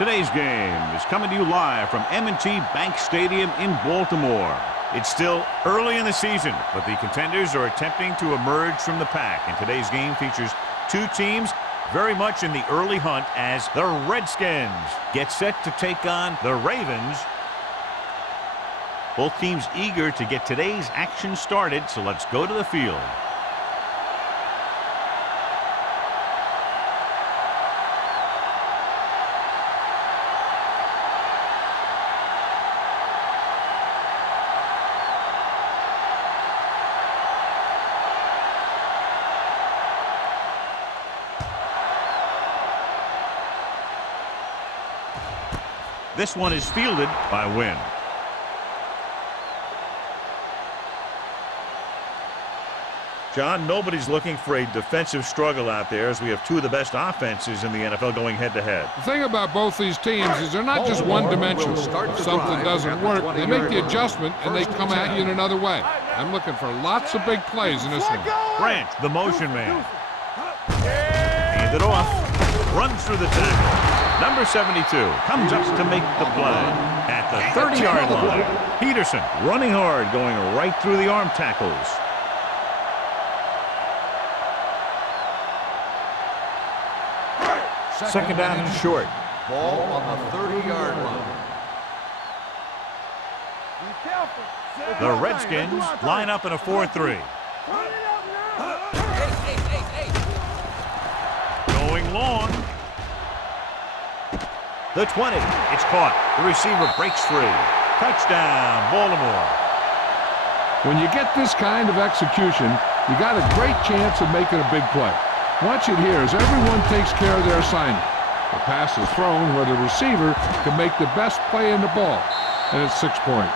Today's game is coming to you live from M&T Bank Stadium in Baltimore. It's still early in the season, but the contenders are attempting to emerge from the pack. And today's game features two teams very much in the early hunt as the Redskins get set to take on the Ravens. Both teams eager to get today's action started, so let's go to the field. This one is fielded by Wynn. John, nobody's looking for a defensive struggle out there as we have two of the best offenses in the NFL going head-to-head. The thing about both these teams is they're not just one-dimensional. If something doesn't work, they make the adjustment and they come at you in another way. I'm looking for lots of big plays in this one. Branch, the motion man. Hand it off. Runs through the tackle. Number 72 comes up to make the play at the 30-yard line. Peterson running hard, going right through the arm tackles. Second down and short. Ball on the 30-yard line. The Redskins line up in a 4-3. Going long. The 20. It's caught. The receiver breaks free. Touchdown, Baltimore. When you get this kind of execution, you got a great chance of making a big play. Watch it here as everyone takes care of their assignment. The pass is thrown where the receiver can make the best play in the ball, and it's 6 points.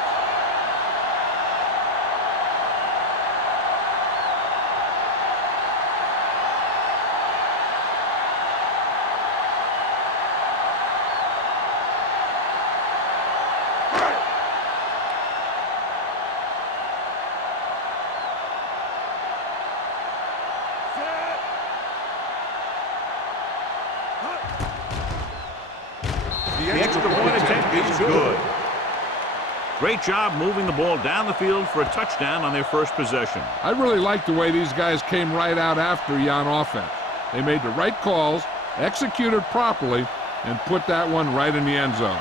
The extra point attempt is good. Great job moving the ball down the field for a touchdown on their first possession. I really like the way these guys came right out after you on offense. They made the right calls, executed properly, and put that one right in the end zone.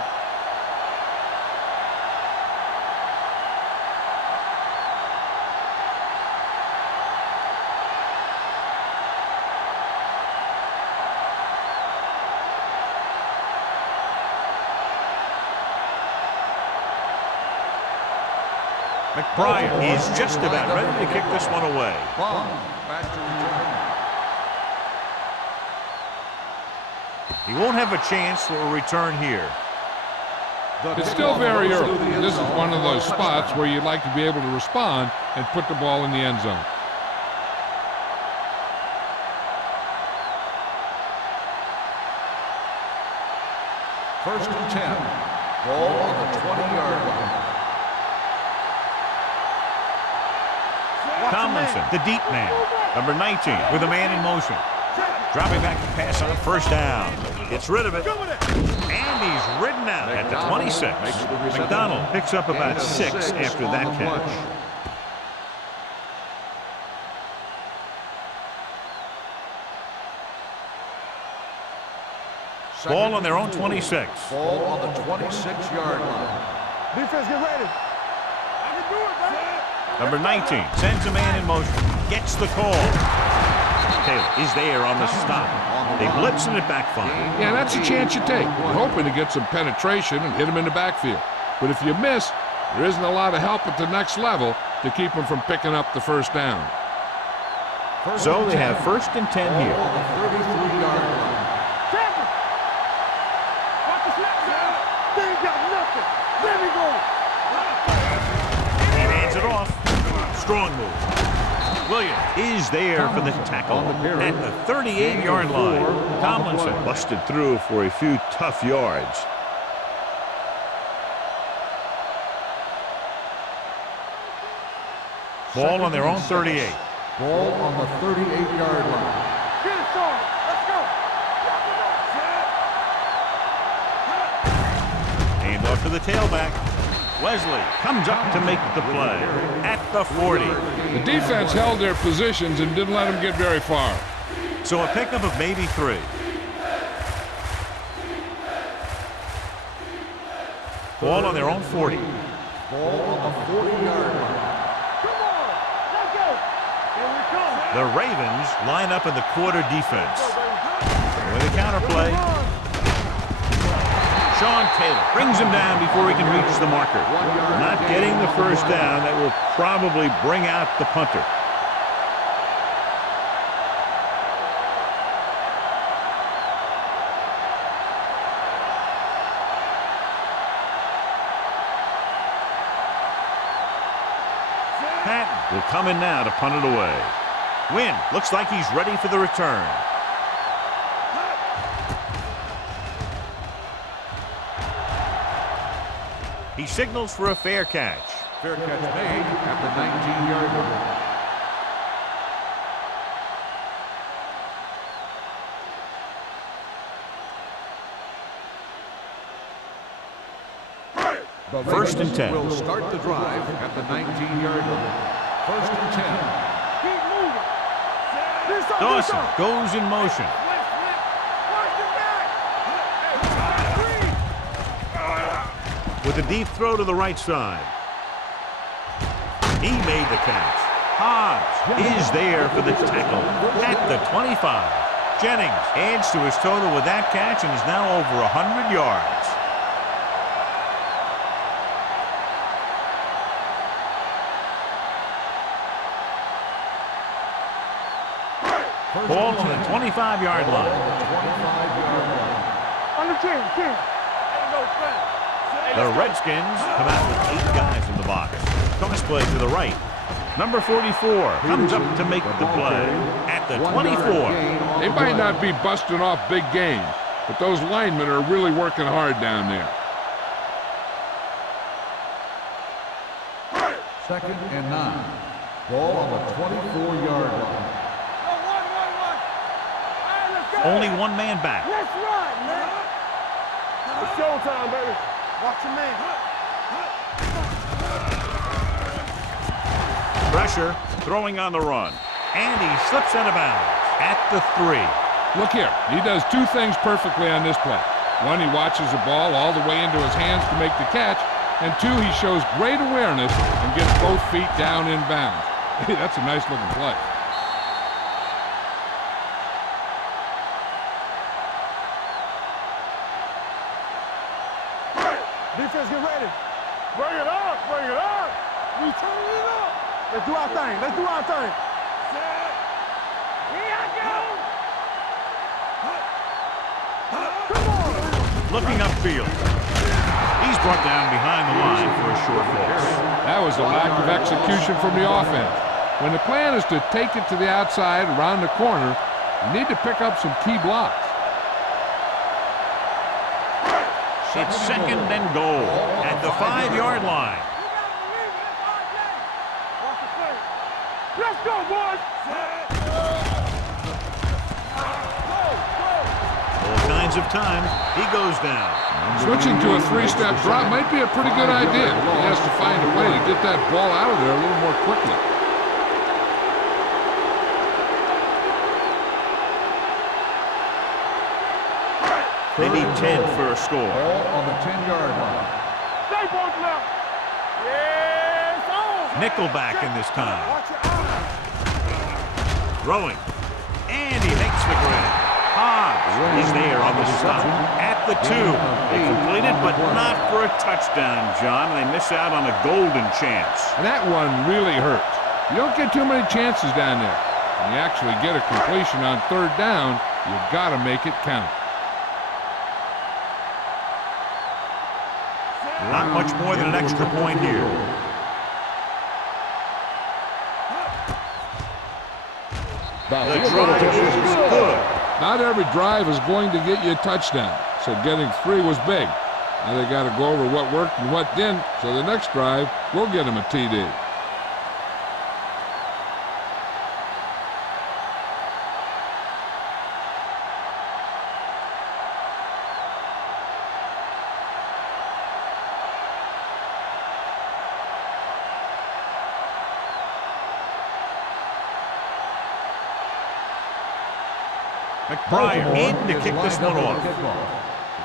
McBride is just about ready to kick this one away. He won't have a chance for a return here. It's still very early. This is one of those spots where you'd like to be able to respond and put the ball in the end zone. First and 10. Ball on the 20-yard line. Tomlinson, the deep man. Number 19 with a man in motion. Dropping back to pass on first down. Gets rid of it. And he's ridden out at the 26. McDonald picks up about 6 after that catch. Ball on their own 26. Ball on the 26-yard line. Defense, get ready. I can do it, man. Number 19 sends a man in motion. Gets the call. Taylor is there on the stop. They blitz and it backfires. Yeah, that's a chance you take. You're hoping to get some penetration and hit him in the backfield. But if you miss, there isn't a lot of help at the next level to keep him from picking up the first down. So they have first and 10 here. On the 33-yard line. Watch the snap, man. They ain't got nothing. There we go. He hands it off. Strong move. Williams is there for the tackle at the 38-yard line. Tomlinson busted through for a few tough yards. Ball on their own 38. Ball on the 38-yard line. Get it started. Let's go. Off to the tailback. Wesley comes up to make the play at the 40. The defense held their positions and didn't let them get very far. So a pickup of maybe 3. Ball on their own 40. Ball on the 40-yard line. Come on. Let's go. Here we come. The Ravens line up in the quarter defense. With a counterplay. Sean Taylor brings him down before he can reach the marker. Not getting the first down. That will probably bring out the punter. Patton will come in now to punt it away. Wynn looks like he's ready for the return. He signals for a fair catch. Fair catch made at the 19-yard line. The First and 10. Will start the drive at the 19-yard line. First and 10. Keep moving. This up, Dawson goes in motion. With a deep throw to the right side. He made the catch. Hobbs is there for the tackle at the 25. Jennings adds to his total with that catch and is now over 100 yards. Ball on the 25-yard line. On the 10. Ain't no friend. The Redskins come out with 8 guys in the box. Toss play to the right. Number 44 comes up to make the play at the 24. They might not be busting off big games, but those linemen are really working hard down there. Second and 9. Ball on the 24-yard line. Only one man back. Let's run, man. It's showtime, baby. Watch your man. Pressure, throwing on the run. And he slips out of bounds at the 3. Look here, he does 2 things perfectly on this play. 1, he watches the ball all the way into his hands to make the catch, and 2, he shows great awareness and gets both feet down in bounds. Hey, that's a nice looking play. Defense, get ready. Bring it up. Bring it up. We turning it up. Let's do our thing. Let's do our thing. Here I go. Come on. Looking upfield. He's brought down behind the line for a short loss. That was a lack of execution from the offense. When the plan is to take it to the outside around the corner, you need to pick up some key blocks. It's second and goal at the 5-yard line. Let's go, boys. All kinds of time. He goes down. Switching to a 3-step drop might be a pretty good idea. He has to find a way to get that ball out of there a little more quickly. They need 10 for a score. Ball on the 10-yard line. Stay both left. Yes, on. Nickelback in this time. Watch your eyes. Throwing. And he makes the grab. Hobbs is there on the stop at the 2. They complete it, but not for a touchdown, John. They miss out on a golden chance. And that one really hurts. You don't get too many chances down there. When you actually get a completion on 3rd down, you've got to make it count. Not much more than an extra point here. The drive is good. Not every drive is going to get you a touchdown, so getting 3 was big. Now they got to go over what worked and what didn't, so the next drive will get them a TD. McBride in to kick this one off.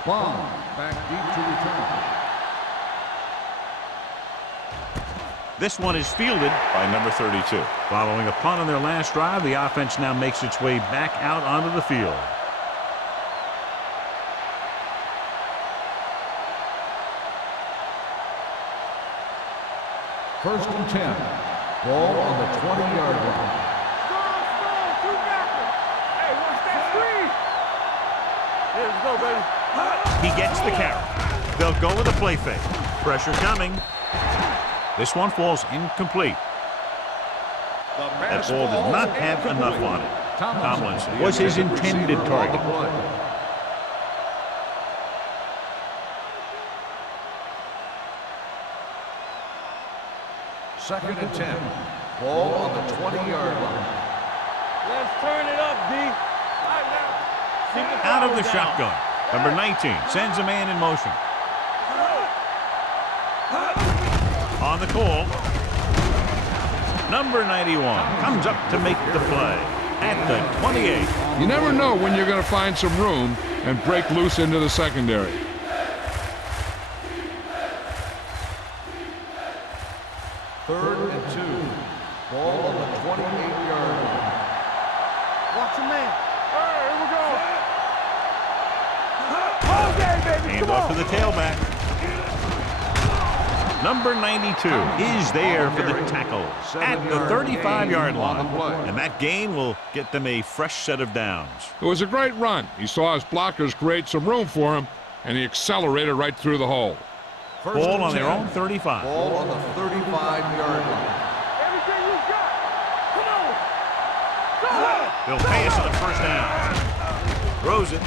Bond back deep to return. This one is fielded by number 32. Following a punt on their last drive, the offense now makes its way back out onto the field. First and 10. Ball on the 20-yard line. Hey, what's that screen? Here we go, baby. He gets the carry. They'll go with a play fake. Pressure coming. This one falls incomplete. That ball did not have enough on it. Tomlinson was his intended target. Second and 10. Ball on the 20-yard line. Let's turn it up, D. Out of the shotgun. Number 19 sends a man in motion. On the call. Number 91 comes up to make the play at the 28. You never know when you're going to find some room and break loose into the secondary. Third and 2. Ball on the 28-yard line. Watch your man. All right, here we go. Okay, baby. Hand off to the tailback. Number 92 is there for the tackle at the 35-yard line. And that gain will get them a fresh set of downs. It was a great run. He saw his blockers create some room for him, and he accelerated right through the hole. Ball on their own 35. Ball on the 35-yard line. Everything you got. Come on. Come on. They'll pass on the first down. Throws it.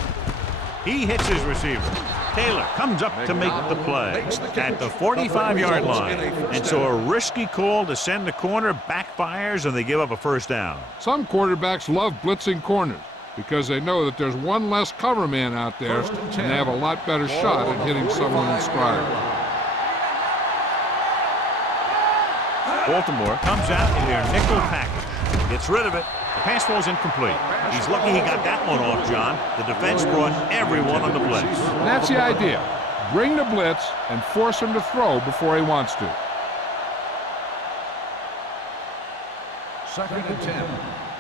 He hits his receiver. Taylor comes up to make the play at the 45-yard line. And so a risky call to send the corner backfires, and they give up a first down. Some quarterbacks love blitzing corners because they know that there's one less cover man out there, and they have a lot better shot at hitting someone in stride. Baltimore comes out in their nickel package. Gets rid of it. The pass falls incomplete. He's lucky he got that one off, John. The defense brought everyone on the blitz. And that's the idea. Bring the blitz and force him to throw before he wants to. Second and 10.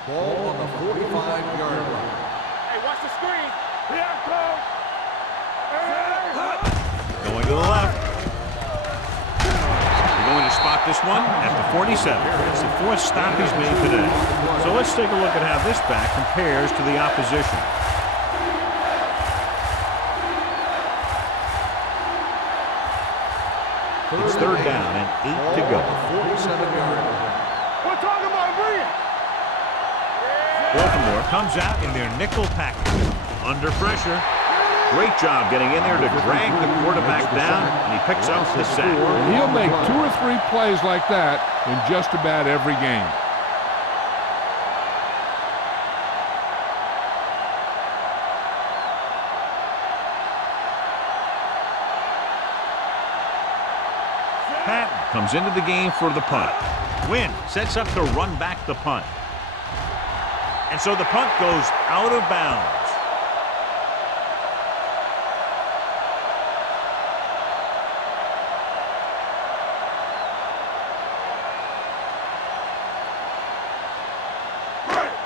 Ball on the 45-yard line. Hey, watch the screen. Here I come. Hey. Going to the left. They're going to spot this one at the 47. It's the fourth stop he's made today. So let's take a look at how this back compares to the opposition. It's third down and 8 to go. 47-yard line. We're talking about bring it. Baltimore comes out in their nickel package. Under pressure. Great job getting in there to drag the quarterback down, and he picks up the sack. And he'll make 2 or 3 plays like that in just about every game. Patton comes into the game for the punt. Wynn sets up to run back the punt. And so the punt goes out of bounds.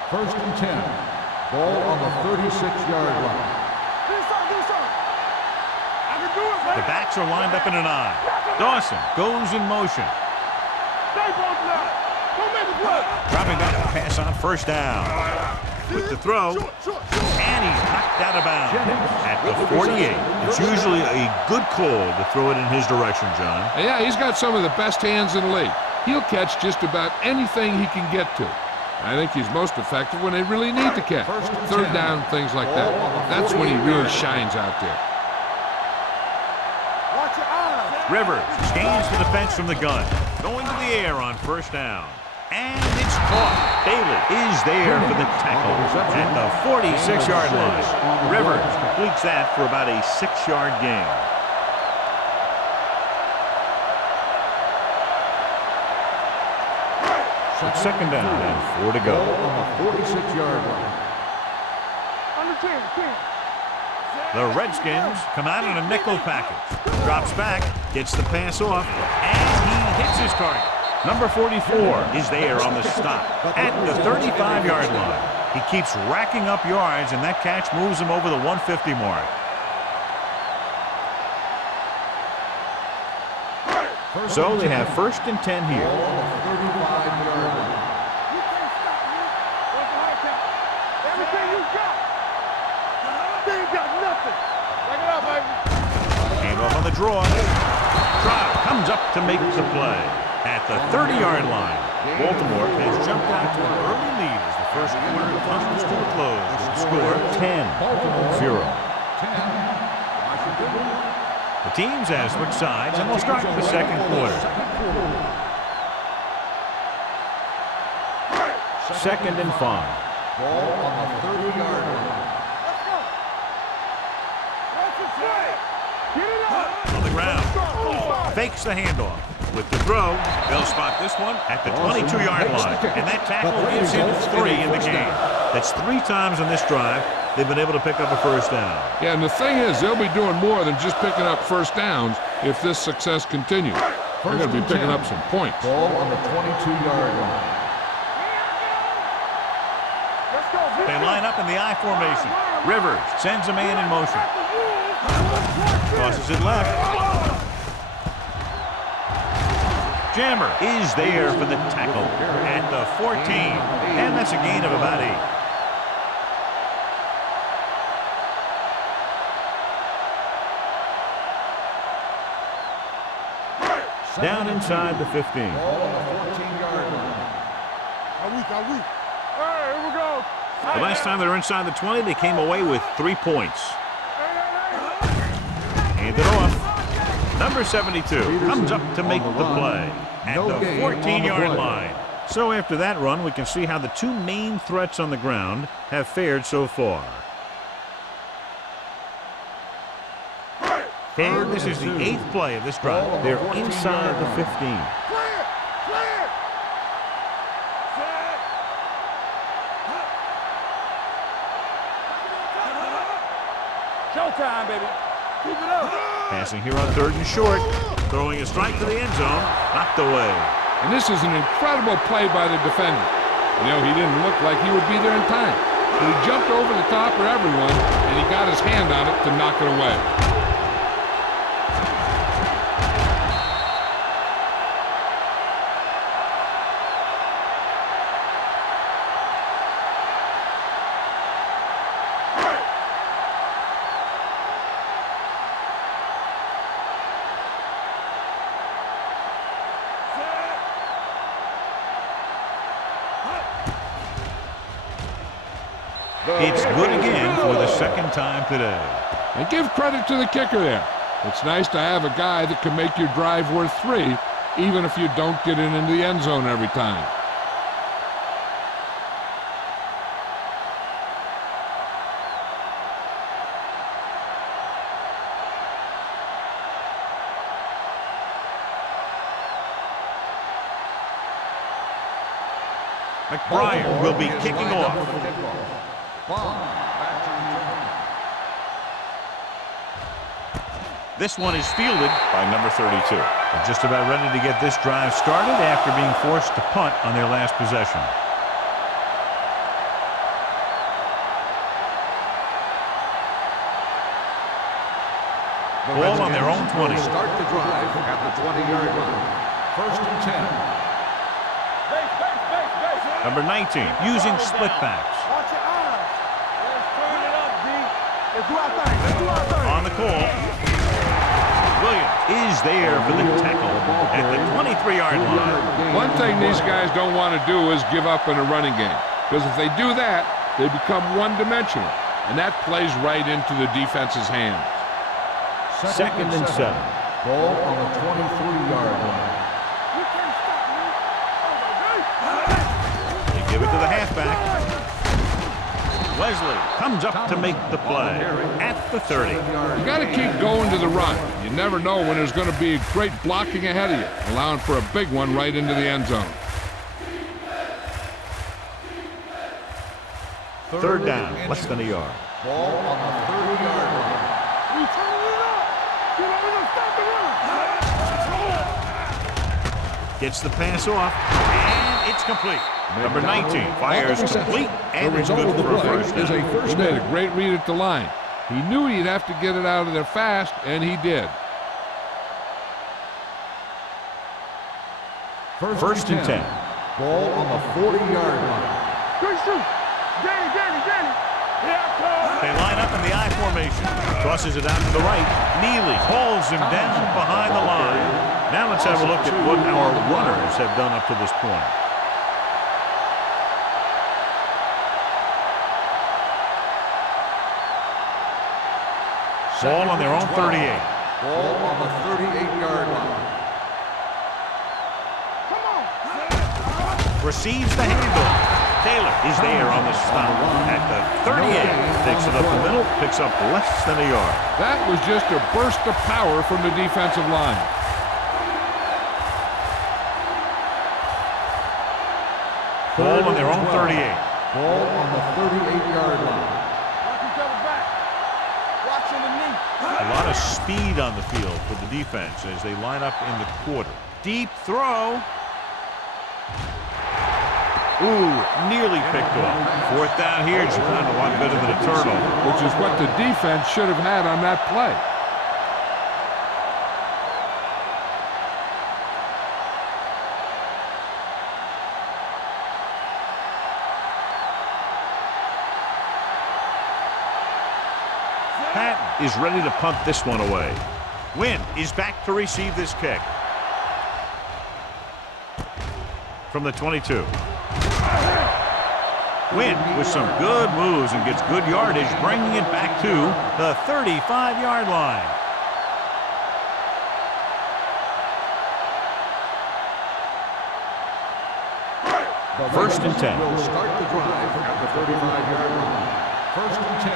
First and 10. Ball on the 36-yard line. Do something. I can do it, The baby. backs are lined up in an I. Dawson goes in motion. Stay both now. Don't make a play. Dropping back to pass on first down. With the throw, and he's knocked out of bounds at the 48. It's usually a good call to throw it in his direction, John. Yeah, he's got some of the best hands in the league. He'll catch just about anything he can get to. I think he's most effective when they really need to catch. Third down, things like that. That's when he really shines out there. Watch your eyes. Rivers scans the defense from the gun. Going to the air on first down. And it's caught. Bailey is there for the tackle at the 46-yard line. Rivers completes that for about a 6-yard gain. It's second down and 4 to go. Ball on the 46-yard line. The Redskins come out in a nickel package. Drops back, gets the pass off, and he hits his target. Number 44 is there on the stop at the 35-yard line. He keeps racking up yards, and that catch moves him over the 150 mark. So they have 1st and 10 here. Hand off on the draw. Trout comes up to make the play. At the 30-yard line, Baltimore has jumped out to an early lead as the first quarter comes to a close with the score 10-0. The teams have switched sides, and we'll start the second quarter. 2nd and 5. Ball on the 30-yard line. On the ground. Fakes the handoff. With the throw, they'll spot this one at the 22-yard line. And that tackle gives him 3 in the game. That's 3 times on this drive they've been able to pick up a first down. Yeah, and the thing is, they'll be doing more than just picking up first downs if this success continues. They're going to be picking up some points. Ball on the 22-yard line. They line up in the I formation. Rivers sends a man in motion. Crosses it left. Jammer is there for the tackle at the 14. And that's a gain of about 8. Down inside the 15. Ball on the 14-yard line. Hey, here we go. The last time they were inside the 20, they came away with 3 points. Hand it off. Number 72 comes up to make the play at the 14-yard line. So after that run, we can see how the 2 main threats on the ground have fared so far. And this is the 8th play of this drive. They're inside the 15. Showtime, baby. Keep it up. Passing here on 3rd and short. Throwing a strike to the end zone. Knocked away. And this is an incredible play by the defender. You know, he didn't look like he would be there in time. But he jumped over the top of everyone, and he got his hand on it to knock it away. It's good again for the 2nd time today. And give credit to the kicker there. It's nice to have a guy that can make your drive worth 3, even if you don't get it into the end zone every time. McBride will be kicking off. This one is fielded by number 32. They're just about ready to get this drive started after being forced to punt on their last possession. Ball on their own 20. Start the drive at the 20-yard line. 1st and 10. Number 19 using split backs. Watch your eyes. Let's turn it up, D. Let's do our thing. Let's do our thing. On the call. Williams is there for the tackle at the 23-yard line. One thing these guys don't want to do is give up in a running game. Because if they do that, they become one-dimensional. And that plays right into the defense's hands. 2nd and 7. Ball on the 23-yard line. Give it to the halfback. Wesley comes up to make the play at the 30. You got to keep going to the run. You never know when there's going to be great blocking ahead of you, allowing for a big one right into the end zone. 3rd down, less than a yard. Ball on the 30-yard line. We turning it up. We're gonna stop the run. Gets the pass off, and it's complete. Number 19 fires complete, and the it's result good of the for a play first is down. a first down. He made a great read at the line. He knew he'd have to get it out of there fast, and he did. First and 10. Ball on the 40-yard line. Good shoot. Danny. They line up in the I formation. Tosses it out to the right. Neely hauls him down behind the line. Now let's have a look at what our runners have done up to this point. Ball on their own 38. Ball on the 38-yard line. Receives the handoff. Taylor is there on the stop at the 38. Takes it up the middle, picks up less than a yard. That was just a burst of power from the defensive line. Ball on their own 38. Ball on the 38-yard line. Watch each other back. Watch underneath. A lot of speed on the field for the defense as they line up in the quarter. Deep throw. Ooh, nearly picked off. Fourth down here, just found a lot better than a turnover. Which is what the defense should have had on that play. Patton is ready to punt this one away. Wynn is back to receive this kick. From the 22. Wynn with some good moves and gets good yardage, bringing it back to the 35-yard line. First and 10. Will start the drive at the 35-yard line. First and 10.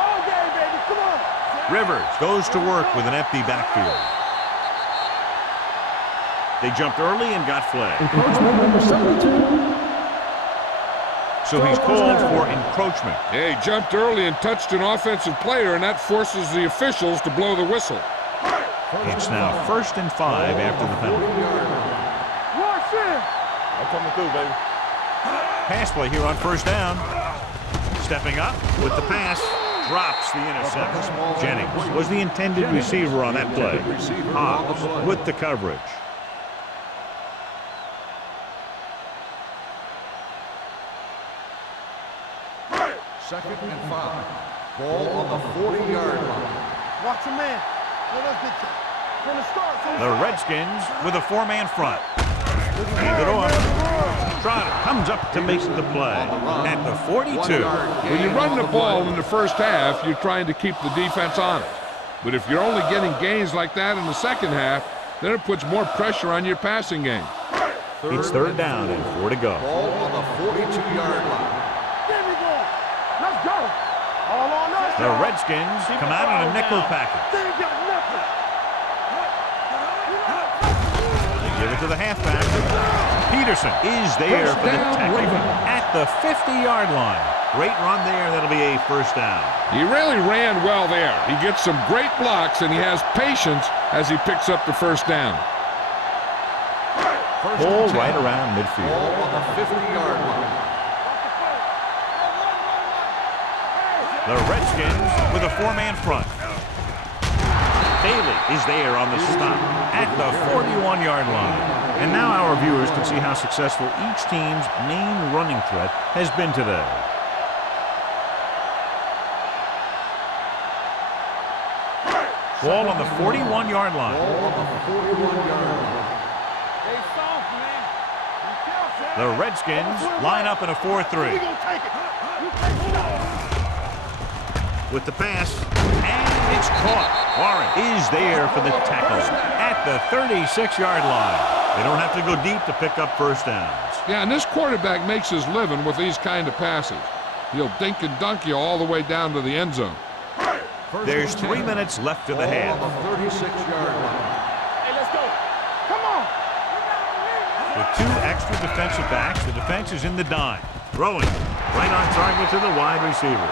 All day, baby. Come on. Rivers goes to work with an empty backfield. They jumped early and got flagged. Encroachment number 72. So he's called for encroachment. Yeah, he jumped early and touched an offensive player, and that forces the officials to blow the whistle. It's now 1st and 5 after the penalty. Watch it. I'm coming through, baby. Pass play here on 1st down. Stepping up with the pass. Drops the interception. Jennings was the intended receiver on that play. Hobbs with the coverage. Second and 5. Ball on the 40-yard line. Watch a man. Let us get you. From the start. The Redskins with a 4-man front. Hand it off. Trotter comes up to make the play at the 42. When you run the ball in the first half, you're trying to keep the defense honest. But if you're only getting gains like that in the second half, then it puts more pressure on your passing game. It's 3rd down and 4 to go. Ball on the 42-yard line. Give me ball. Let's go. All on us. The Redskins come out in a nickel package. They ain't got nothing. They give it to the halfback. Peterson is there for the tackle at the 50-yard line. Great run there. That'll be a 1st down. He really ran well there. He gets some great blocks, and he has patience as he picks up the 1st down. Ball right around midfield. Ball on the 50-yard line. The Redskins with a 4-man front. Bailey is there on the stop at the 41-yard line. And now our viewers can see how successful each team's main running threat has been today. Ball on the 41-yard line. Ball on the 41-yard line. They soft, man. You careful. The Redskins line up in a 4-3. We gonna take it. You take it out. With the pass, and it's caught. Warren is there for the tackle at the 36-yard line. They don't have to go deep to pick up 1st downs. Yeah, and this quarterback makes his living with these kind of passes. He'll dink and dunk you all the way down to the end zone. There's 3 minutes left in the half. Ball on the 36-yard line. Hey, let's go. Come on. With 2 extra defensive backs, the defense is in the dime. Throwing right on target to the wide receiver.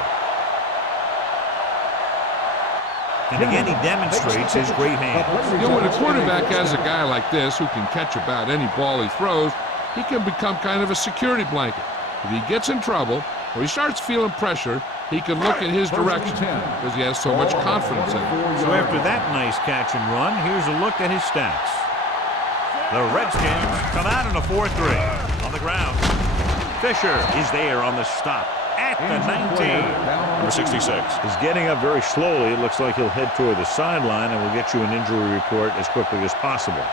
And again, he demonstrates his great hands. You know, when a quarterback has a guy like this who can catch about any ball he throws, he can become kind of a security blanket. If he gets in trouble or he starts feeling pressure, he can look in his direction because he has so much confidence in it. So after that nice catch and run, here's a look at his stats. The Redskins come out in a 4-3 on the ground. Fisher is there on the stop at the 19. Number 66 is getting up very slowly. It looks like he'll head toward the sideline, and we'll get you an injury report as quickly as possible.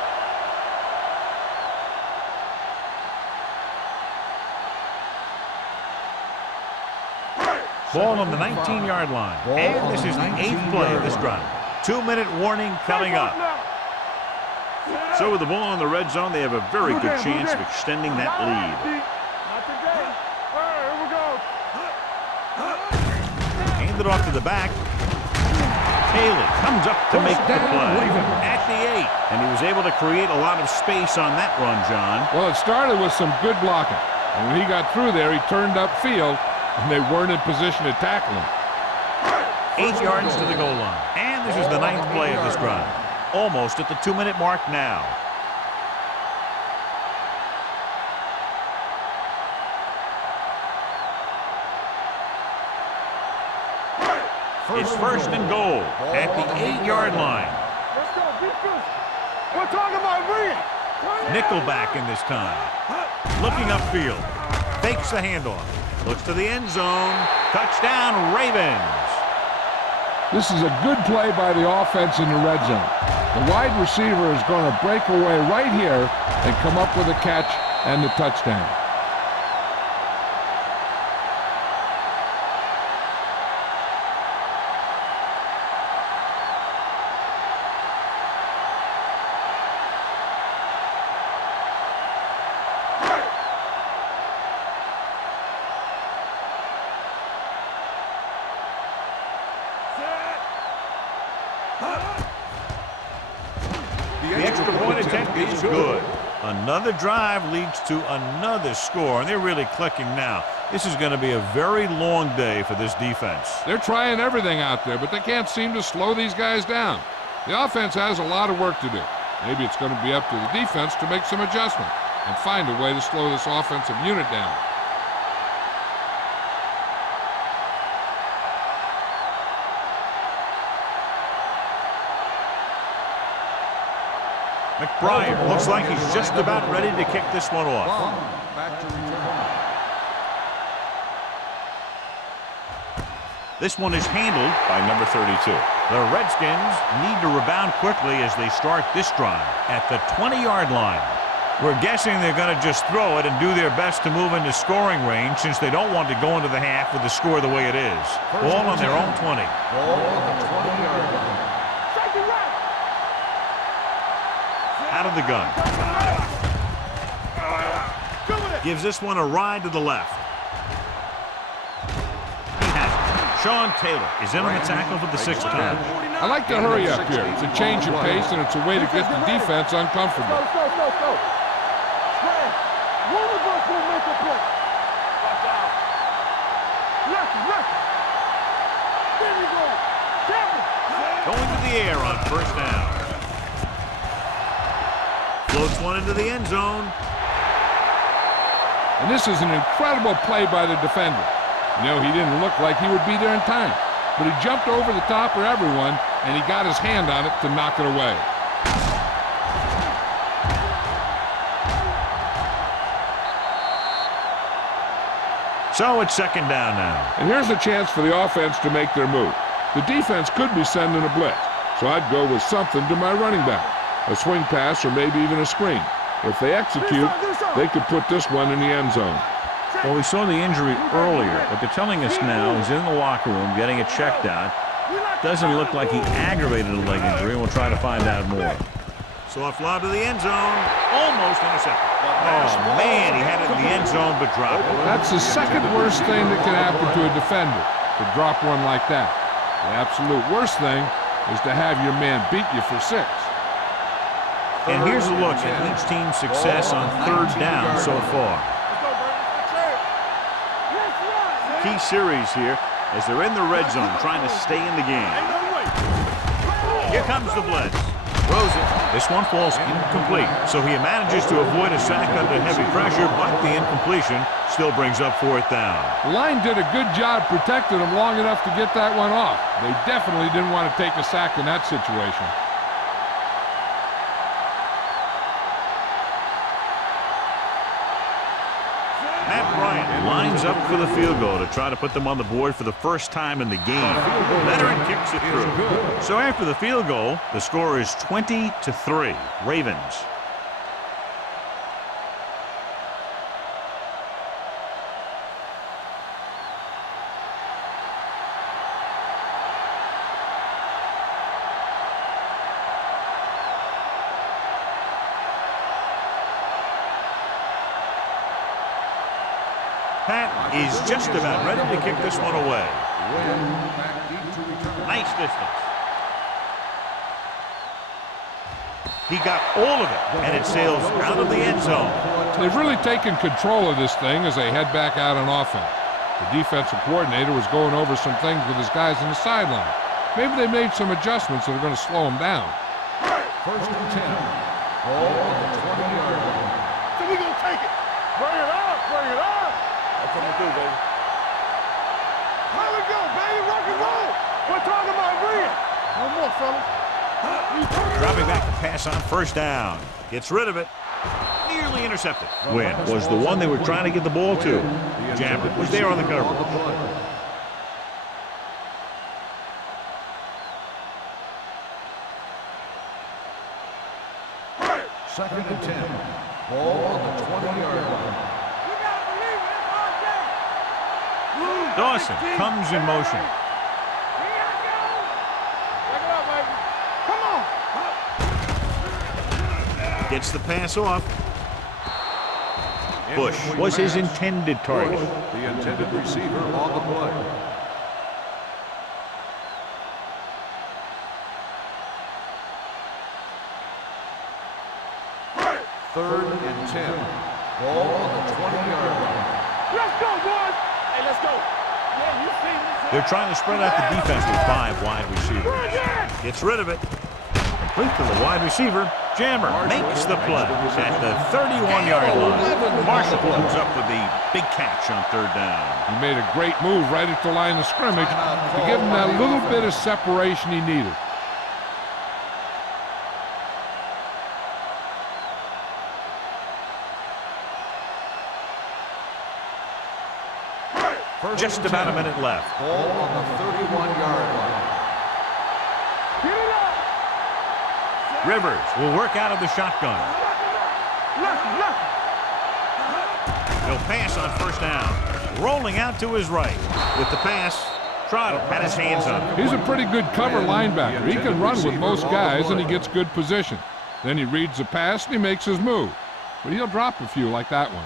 Ball on the 19-yard line. And this is the 8th play of this drive. 2-minute warning coming up. So with the ball in the red zone, they have a very good chance of extending that lead. Hand it off to the back. Taylor comes up to make the play at the 8. And he was able to create a lot of space on that run, John. Well, it started with some good blocking. And when he got through there, he turned upfield, and they weren't in position to tackle him. 8 yards to the goal line. And this is the 9th play of this drive. Almost at the 2-minute mark now. It's first and goal at the 8-yard line. Let's go, defense. We're talking about bringing. Nickelback in this time. Looking upfield. Fakes the handoff. Looks to the end zone. Touchdown, Ravens. This is a good play by the offense in the red zone. The wide receiver is going to break away right here and come up with a catch and the touchdown. The extra point attempt is good. Another drive leads to another score, and they're really clicking now. This is going to be a very long day for this defense. They're trying everything out there, but they can't seem to slow these guys down. The offense has a lot of work to do. Maybe it's going to be up to the defense to make some adjustment and find a way to slow this offensive unit down. McBride looks like he's just about ready to kick this one off. Back to return. This one is handled By number 32. The Redskins need to rebound quickly as they start this drive at the 20-yard line. We're guessing they're going to just throw it and do their best to move into scoring range since they don't want to go into the half with the score the way it is. Ball on their own 20. Ball on the 20-yard line. Out of the gun. Gives this one a ride to the left. He has it. Sean Taylor is in on the tackle for the 6th time. I like to hurry up here. It's a change of pace, and it's a way to get the defense uncomfortable. Go. One of us will make a play. Watch out. Left. There you go. Going to the air on first down. Floats one into the end zone. And this is an incredible play by the defender. You know, he didn't look like he would be there in time, but he jumped over the top of everyone, and he got his hand on it to knock it away. So it's second down now. And here's a chance for the offense to make their move. The defense could be sending a blitz, so I'd go with something to my running back. A swing pass or maybe even a screen. If they execute, they could put this one in the end zone. Well, we saw the injury earlier. What they're telling us now, he's in the locker room getting it checked out. Doesn't look like he aggravated a leg injury, and we'll try to find out more. Soft lob to the end zone. Almost intercepted. Oh, man, he had it in the end zone but dropped it. That's the second worst thing that can happen to a defender, to drop one like that. The absolute worst thing is to have your man beat you for 6. And here's a look at each team's success on third down so far. Key series here as they're in the red zone trying to stay in the game. Here comes the blitz. Throws it. This one falls incomplete, so he manages to avoid a sack under heavy pressure, but the incompletion still brings up 4th down. The line did a good job protecting him long enough to get that one off. They definitely didn't want to take a sack in that situation. Matt Bryant lines up for the field goal to try to put them on the board for the first time in the game. Veteran kicks it through. So after the field goal, the score is 20-3, Ravens. Pat is just about ready to kick this one away. Nice distance. He got all of it, and it sails out of the end zone. They've really taken control of this thing as they head back out on offense. The defensive coordinator was going over some things with his guys on the sideline. Maybe they made some adjustments that are going to slow them down. 1st and 10. Ball on the 20-yard line. So we gonna take it. Bring it up, bring it up. That's what we do, baby. How we go, baby? Rock and roll. We're talking about bring. No more, fellas. Dropping back to pass on 1st down. Gets rid of it. Nearly intercepted. Win was the one they were trying to get the ball to. Jammer was there on the coverage. 2nd and 10. Ball on the 20-yard line. Dawson comes in motion. Gets the pass off. Bush was his intended target. The intended receiver on the play. Third and 10. Ball on the 20-yard line. Let's go, boys. Hey, let's go. Yeah, you see me. They're trying to spread out the defense with 5 wide receivers. Gets rid of it. Complete to the wide receiver. Jammer makes the play at the 31-yard line. Marshall comes up with the big catch on 3rd down. He made a great move right at the line of scrimmage to give him that little bit of separation he needed. Just about a minute left. Ball on the 31-yard line. Get it up. Rivers will work out of the shotgun. Left. He'll pass on 1st down. Rolling out to his right. With the pass, Trotter had his hands on him. He's a pretty good cover linebacker. He can run with most guys, and he gets good position. Then he reads the pass, and he makes his move. But he'll drop a few like that one.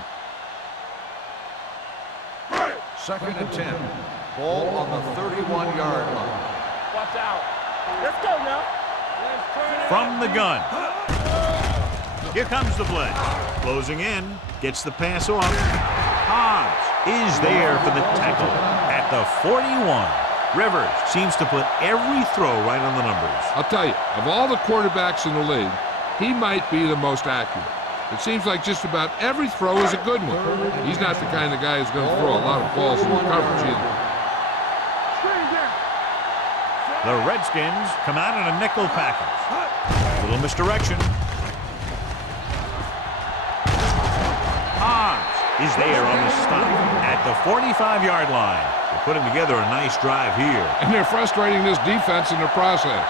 2nd and 10. Ball on the 31-yard line. Watch out. Let's go now. From the gun. Here comes the blitz. Closing in. Gets the pass off. Hobbs is there for the tackle at the 41. Rivers seems to put every throw right on the numbers. I'll tell you, of all the quarterbacks in the league, he might be the most accurate. It seems like just about every throw is a good one. He's not the kind of guy who's going to throw a lot of balls in the coverage either. The Redskins come out in a nickel package. A little misdirection. Hobbs is there on the stop at the 45-yard line. They're putting together a nice drive here. And they're frustrating this defense in the process.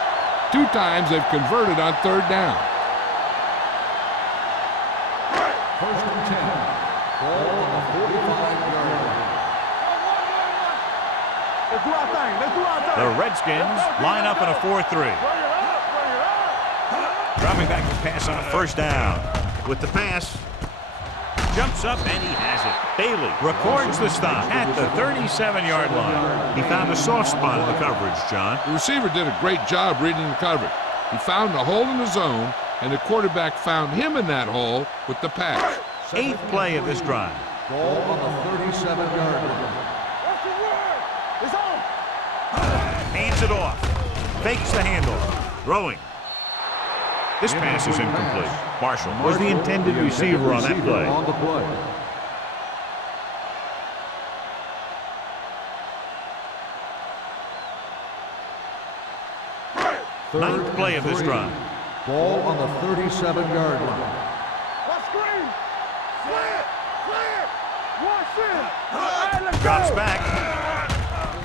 2 times they've converted on 3rd down. 1st and 10. Ball on the 45-yard line. Let's do our thing. Let's do our thing. The Redskins line up in a 4-3. Dropping back to pass on a 1st down. With the pass, jumps up and he has it. Bailey records the stop at the 37-yard line. He found a soft spot in the coverage, John. The receiver did a great job reading the coverage. He found a hole in the zone, and the quarterback found him in that hole with the pass. 8th play of this drive. Ball on the 37-yard line. That's the word. It's on. Hands it off. Fakes the handoff. Throwing. This pass is incomplete. Marshall was the intended receiver on that play. On the play. Ninth play of this drive. Ball on the 37-yard line. Let's screen. Slant. Slant. Watch it. Drops back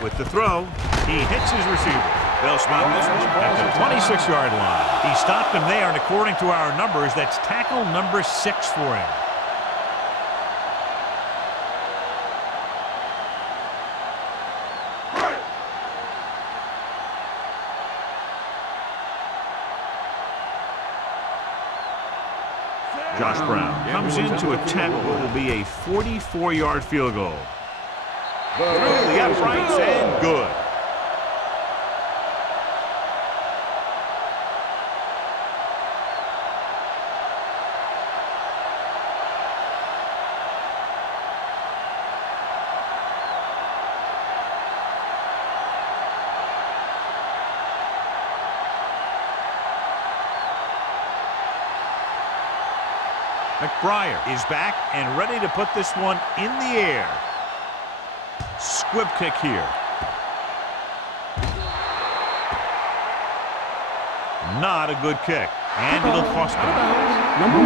with the throw. He hits his receiver. They'll spot this one at the 26-yard line. He stopped him there, and according to our numbers, that's tackle number 6 for him. Josh Brown comes in to attempt what will be a 44-yard field goal. Through the uprights and good. McBride is back and ready to put this one in the air. Squib kick here. Not a good kick. And it'll cost them. Number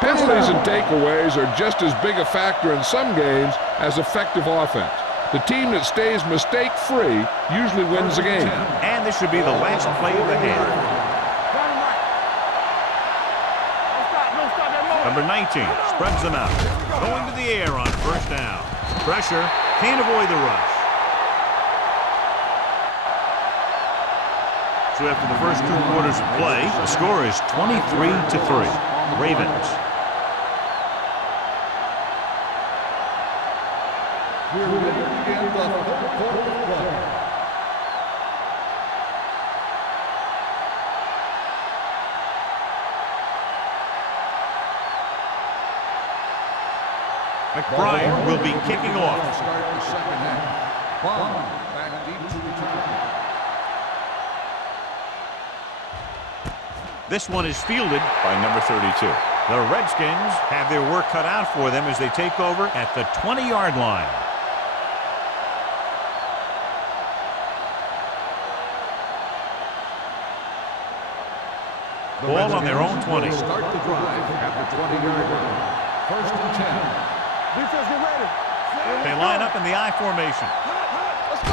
1. Penalties and takeaways are just as big a factor in some games as effective offense. The team that stays mistake-free usually wins the game. And this should be the last play of the half. Number 19 spreads them out. Going to the air on first down. Pressure. Can't avoid the rush. So after the first 2 quarters of play, the score is 23-3. Ravens. We're ready to begin the third quarter of play. McBride will be kicking off. Start the second half. Bond back deep to return. This one is fielded by number 32. The Redskins have their work cut out for them as they take over at the 20-yard line. Ball on their own 20. Start the drive at the 20-yard line. First and 10. Defense, get ready. They line up in the I formation.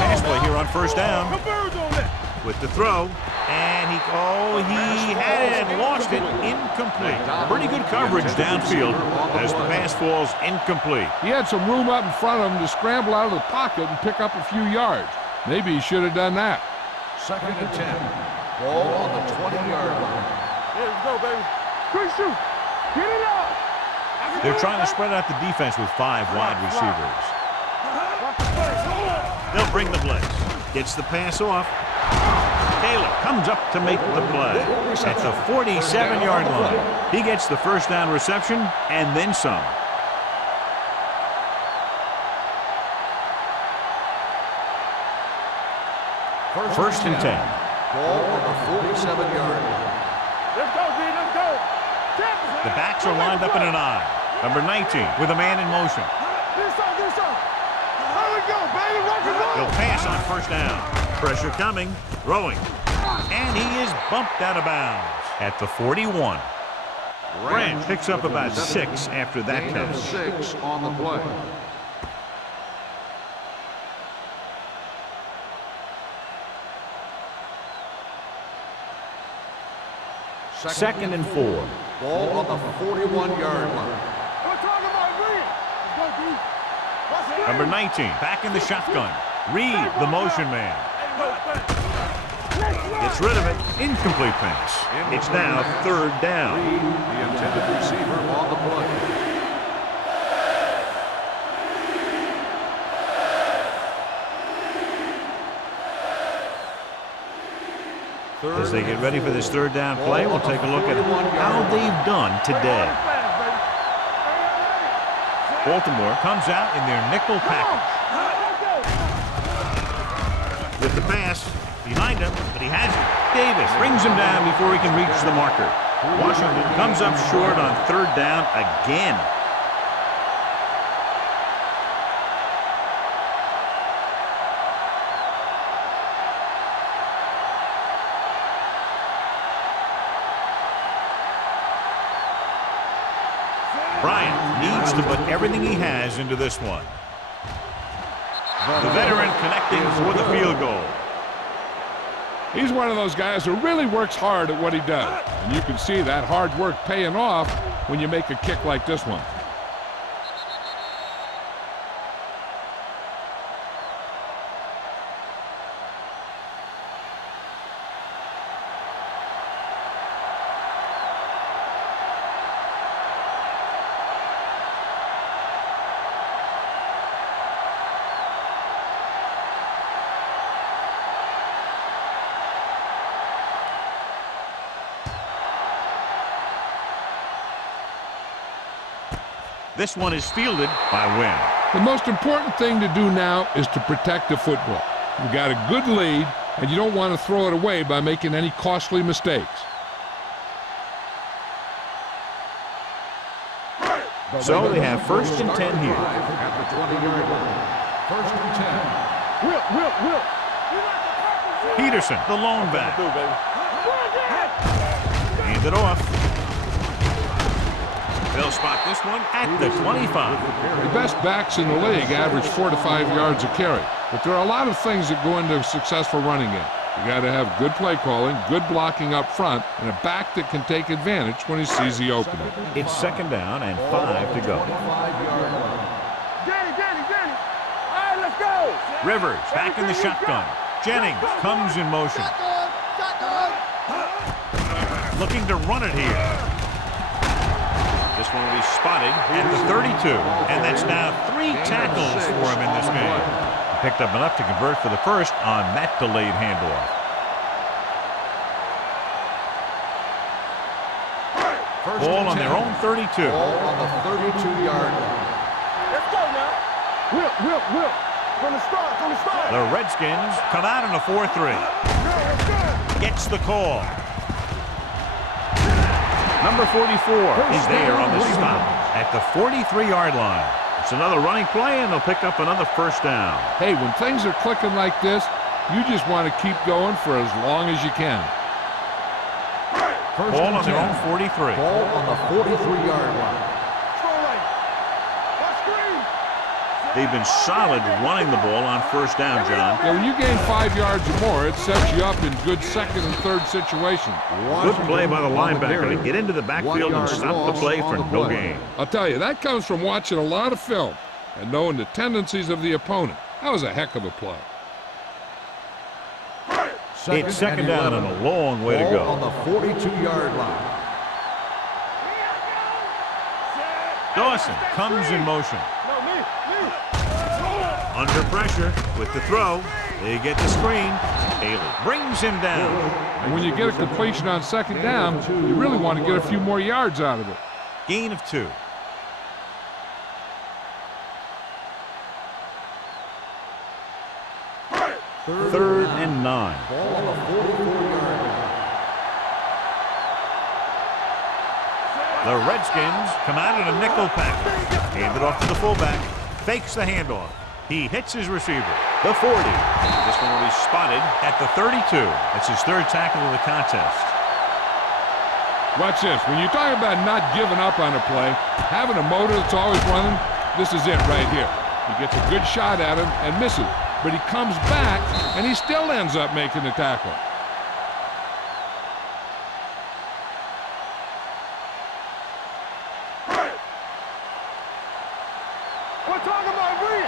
Pass play here on first down. With the throw. And he had it and lost it. Incomplete. Pretty good coverage downfield as the pass falls incomplete. He had some room up in front of him to scramble out of the pocket and pick up a few yards. Maybe he should have done that. Second and 10. Ball on the 20-yard line. Here we go, baby. Quick shoot. Get it up. They're trying to spread out the defense with 5 wide receivers. They'll bring the blitz. Gets the pass off. Taylor comes up to make the play at the 47-yard line. He gets the first down reception and then some. First and 10. Ball on the 47-yard line. Let's go, D. Let's go. The backs are lined up in an I. Number 19 with a man in motion. This up. There we go, baby. Rock and roll. He'll pass on first down. Pressure coming. Throwing. And he is bumped out of bounds at the 41. Branch picks up about 6 after that Gain of catch. 6 on the play. Second and 4. Ball on the 41-yard line. We're talking about Reed. Let's go, D. Let's go. Number 19 back in the shotgun. Reed, the motion man. Gets rid of it. Incomplete pass. It's now third down. Reed, the intended receiver on the play. As they get ready for this third down play, we'll take a look at how they've done today. Baltimore comes out in their nickel package. With the pass, Behind him, but he has it. Davis brings him down before he can reach the marker. Washington comes up short on third down again. Bryant needs to put everything he has into this one. The veteran connecting for the field goal. He's one of those guys who really works hard at what he does. And you can see that hard work paying off when you make a kick like this one. This one is fielded by Wynn. The most important thing to do now is to protect the football. You've got a good lead, and you don't want to throw it away by making any costly mistakes. So they have first and 10 here. At the 20-yard line. First and 10. Peterson, the lone back. Hand it off. They'll spot this one at the 25. The best backs in the league average 4 to 5 yards a carry. But there are a lot of things that go into a successful running game. You got to have good play calling, good blocking up front, and a back that can take advantage when he sees the opening. It's second down and 5 to go. Danny. All right, let's go. Rivers back in the shotgun. Jennings comes in motion. Looking to run it here. This one will be spotted at the 32. And that's now 3 tackles for him in this game. He picked up enough to convert for the first on that delayed handoff. Ball on their own 32. Ball on the 32-yard line. Let's go now. Will. From the start. The Redskins come out in a 4-3. Gets the call. Number 44 is there on the stop at the 43-yard line. It's another running play, and they'll pick up another first down. Hey, when things are clicking like this, you just want to keep going for as long as you can. Ball on their own 43. Ball on the 43-yard line. They've been solid running the ball on first down, John. Yeah, when you gain 5 yards or more, it sets you up in good second and third situations. Good play by the linebacker to get into the backfield and stop the play for no gain. I'll tell you, that comes from watching a lot of film and knowing the tendencies of the opponent. That was a heck of a play. It's second down and a long way to go. On the 42-yard line. Dawson comes in motion. Under pressure with the throw. They get the screen. Haley brings him down. And when you get a completion on second down, you really want to get a few more yards out of it. Gain of 2. Third and 9. Ball on the 44-yard line. The Redskins come out in a nickel pack. Hand it off to the fullback. Fakes the handoff. He hits his receiver. The 40. This one will be spotted at the 32. That's his third tackle of the contest. Watch this. When you talk about not giving up on a play, having a motor that's always running, this is it right here. He gets a good shot at him and misses. But he comes back, and he still ends up making the tackle. We're talking about Bria.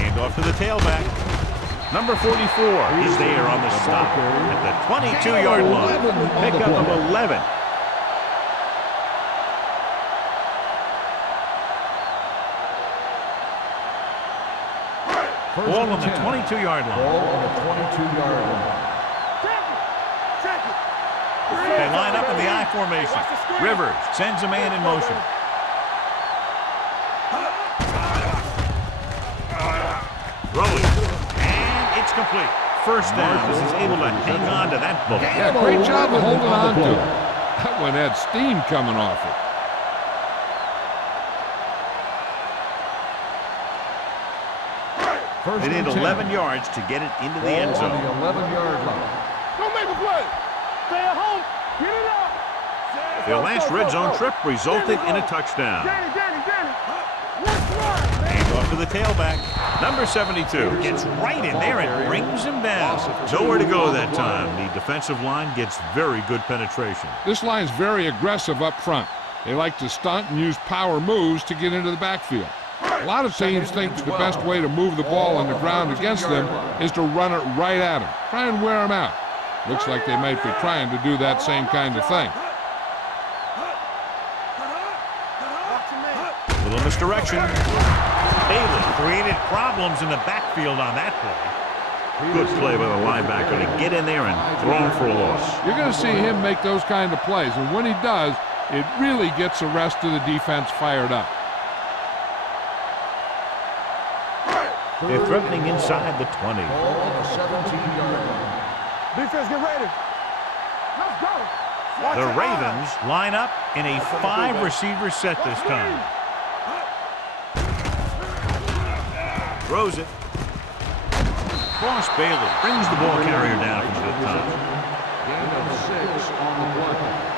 Hand off to the tailback. Number 44 is there on the stop at the 22-yard line. Pickup of 11. Ball on the 22-yard line. Ball on the 22-yard line. They line up in the I formation. Rivers sends a man in motion. complete. First down as he's able to hang on to that bullet. Yeah, great job of holding on to it. That one had steam coming off it. They need 11 yards to get it into the end zone. The 11-yard line. Don't make a play. Stay at home. Get it up. Their last red zone trip resulted in a touchdown. Danny. Hand off to the tailback. Number 72 gets right in there and brings him down. Nowhere to go that time. The defensive line gets very good penetration. This line's very aggressive up front. They like to stunt and use power moves to get into the backfield. A lot of teams think the best way to move the ball on the ground against them is to run it right at them. Try and wear them out. Looks like they might be trying to do that same kind of thing. Little misdirection. Bailey created problems in the backfield on that play. Good play by the linebacker to get in there and throw him for a loss. You're going to see him make those kind of plays, and when he does, it really gets the rest of the defense fired up. They're threatening inside the 20. Ball on the 17-yard line. Defense, get ready. Let's go. Watch The your Ravens eyes. line up in a 5-receiver set this time. Throws it. Ross Bailey brings the ball carrier down from the top. Gain of 6 on the play.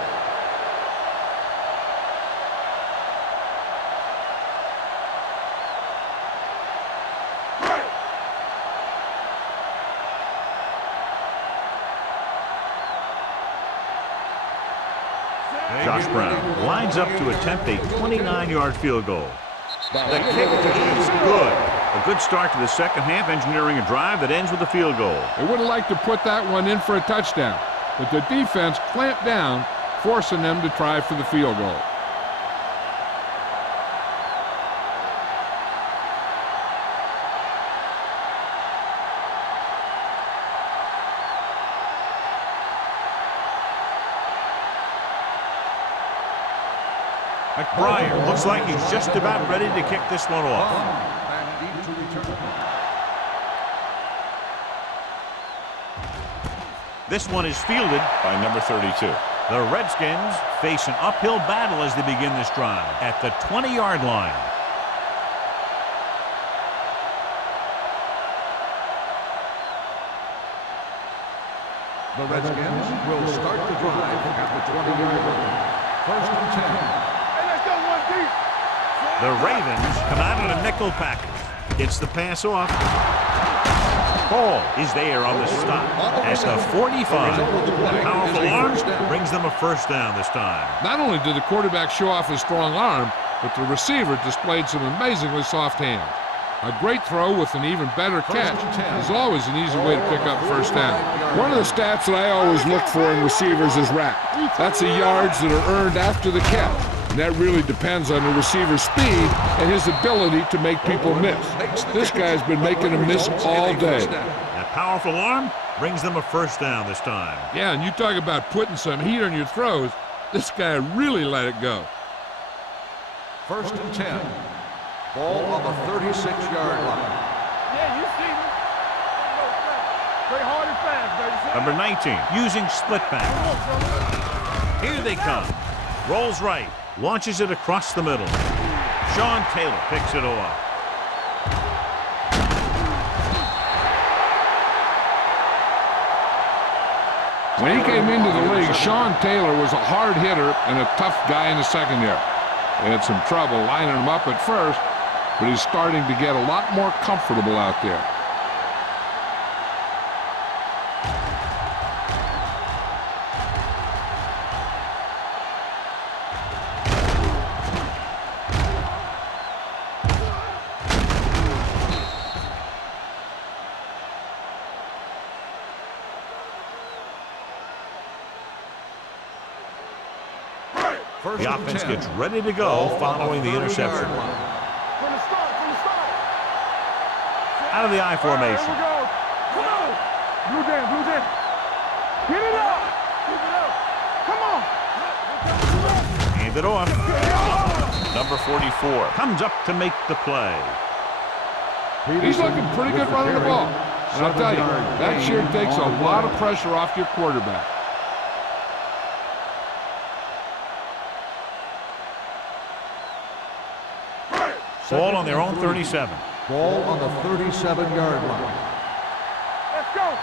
Josh Brown lines up to attempt a 29-yard field goal. The kick is good. A good start to the second half, engineering a drive that ends with a field goal. They would have liked to put that one in for a touchdown, but the defense clamped down, forcing them to try for the field goal. McBride looks like he's just about ready to kick this one off. Back deep to return. This one is fielded by number 32. The Redskins face an uphill battle as they begin this drive at the 20-yard line. The Redskins will start the drive at the 20-yard line. First and 10. Hey, let's go one deep. The Ravens come out in a nickel package. Gets the pass off. Ball is there on the stop at the 45. The powerful arm brings them a first down this time. Not only did the quarterback show off his strong arm, but the receiver displayed some amazingly soft hands. A great throw with an even better catch is always an easy way to pick up first down. One of the stats that I always look for in receivers is RAP. That's the yards that are earned after the catch. And that really depends on the receiver's speed and his ability to make people miss. This guy's been making them miss all day. That powerful arm brings them a first down this time. Yeah, and you talk about putting some heat on your throws. This guy really let it go. First and 10. Ball on the 36-yard line. Yeah, you see me. Play hard and fast, baby. Number 19 using split back. Here they come. Rolls right. Launches it across the middle. Sean Taylor picks it off. When he came into the league, Sean Taylor was a hard hitter and a tough guy in the secondary. They had some trouble lining him up at first, but he's starting to get a lot more comfortable out there. The offense gets ready to go following the interception. From the start. Out of the I formation. Here we go. Come on. Blue jam. Get it up. Keep it up. Come on. Hand it off. Number 44 comes up to make the play. He's looking pretty good running the ball. And I'll tell you, that sure takes a lot of pressure off your quarterback. Ball on their own 37. Ball on the 37-yard line. Let's go.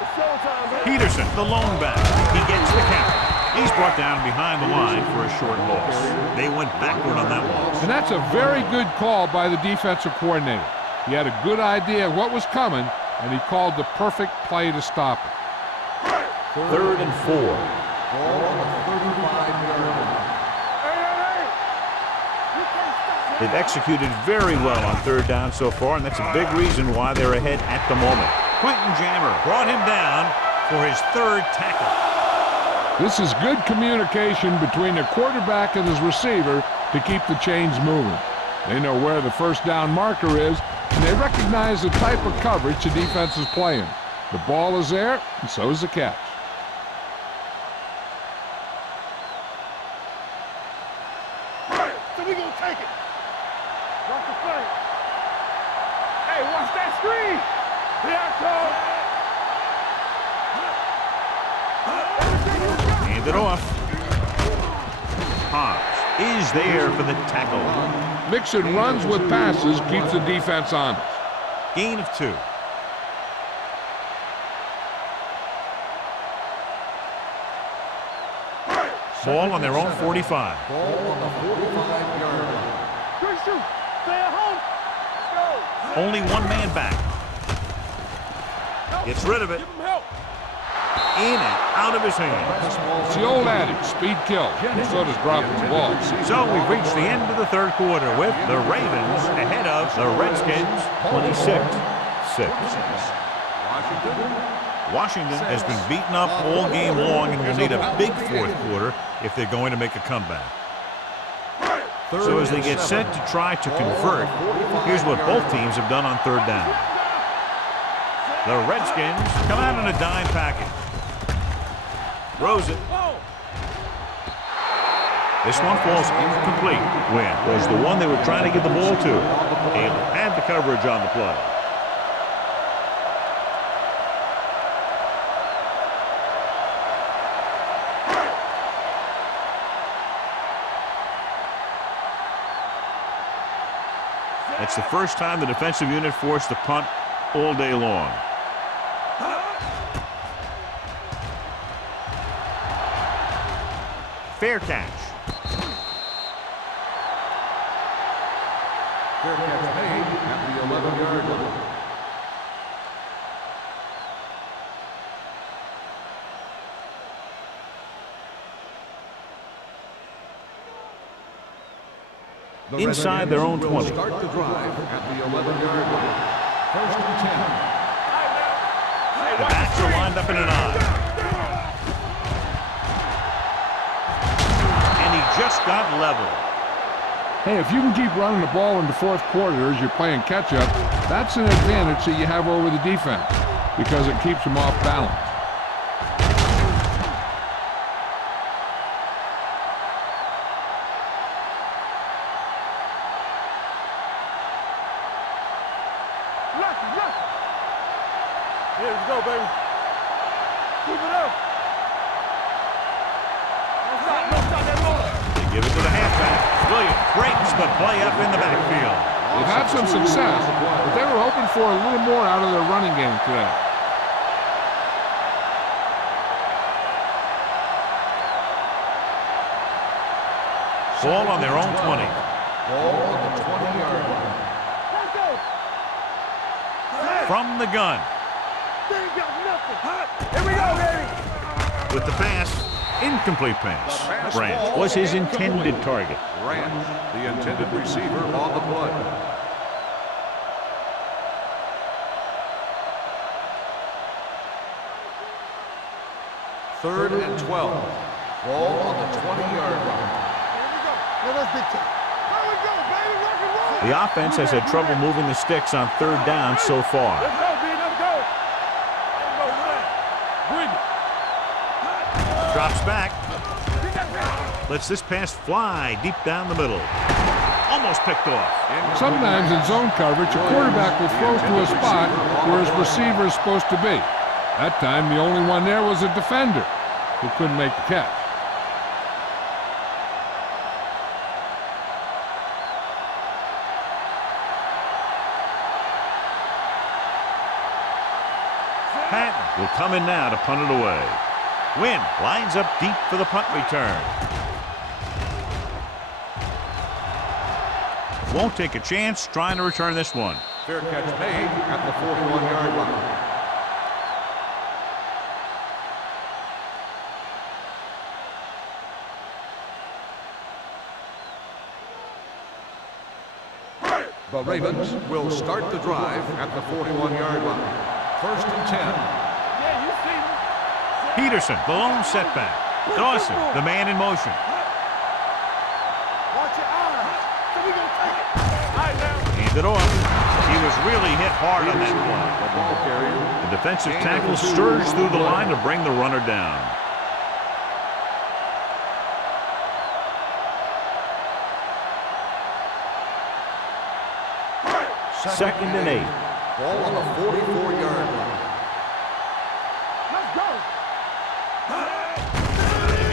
It's showtime, man. Peterson, the lone back. He gets the count. He's brought down behind the line for a short loss. They went backward on that one. And that's a very good call by the defensive coordinator. He had a good idea of what was coming, and he called the perfect play to stop it. 3rd and 4. Ball on the 35-yard line. They've executed very well on 3rd down so far, and that's a big reason why they're ahead at the moment. Quentin Jammer brought him down for his 3rd tackle. This is good communication between the quarterback and his receiver to keep the chains moving. They know where the 1st down marker is, and they recognize the type of coverage the defense is playing. The ball is there, and so is the catch. So we gonna take it. Watch the play. Hey, watch that screen. Here I come. Hand it off. Hobbs is there for the tackle. Mixing runs with passes keeps the defense honest. Gain of 2. Ball on their own 45. Ball on the 45-yard line. Good shoot. Stay at home. Let's go. Only one man back. Gets rid of it. Give him help. In and out of his hands. It's the old adage, speed kills, and so does dropping the ball. So we've reached the end of the 3rd quarter with the Ravens ahead of the Redskins 26-6. Washington has been beaten up all game long and will need a big 4th quarter if they're going to make a comeback. So as they get set to try to convert, here's what both teams have done on 3rd down. The Redskins come out in a dime package. Throws it. This one falls incomplete. Win was the one they were trying to get the ball to. Taylor had the coverage on the play. It's the first time the defensive unit forced a punt all day long. Fair catch. Fair catch made at the 11-yard line. Inside their own 20. Start the drive at the 11-yard line. 1st and 10. The backs are lined up in an I. And he just got level. Hey, if you can keep running the ball in the 4th quarter as you're playing catch-up, that's an advantage that you have over the defense because it keeps them off balance. Here we go, baby. Keep it up. Don't stop that motor. They give it to the halfback. Williams breaks the play up in the backfield. They've had some success, but they were hoping for a little more out of their running game today. Ball on their own 20. Ball on the 20-yard line. Let's go. From the gun. They ain't got nothing. Here we go, baby. With the pass, incomplete pass. Branch was his intended target. Branch, the intended receiver on the play. Third and 12. Ball on the 20-yard line. Here we go. Let us dictate. There we go, baby. Rock and roll. The offense has had trouble moving the sticks on 3rd down so far. Let's go, B. Let's go. Let's go, man. Bring it. Drops back. Lets this pass fly deep down the middle. almost picked off. Sometimes in zone coverage, a quarterback will throw to a spot where his receiver is supposed to be. That time, the only one there was a defender who couldn't make the catch. Patton will come in now to punt it away. Wynn lines up deep for the punt return. Won't take a chance trying to return this one. Fair catch made at the 41-yard line. The Ravens will start the drive at the 41-yard line. 1st and 10. Yeah, you see me. Peterson, the lone setback. Dawson, the man in motion. Watch your eyes. So we gonna take it. All right, now. Hand it off. He was really hit hard on that play. The defensive tackle stirs through the line to bring the runner down. Second and 8. Ball on the 44-yard line. Let's go.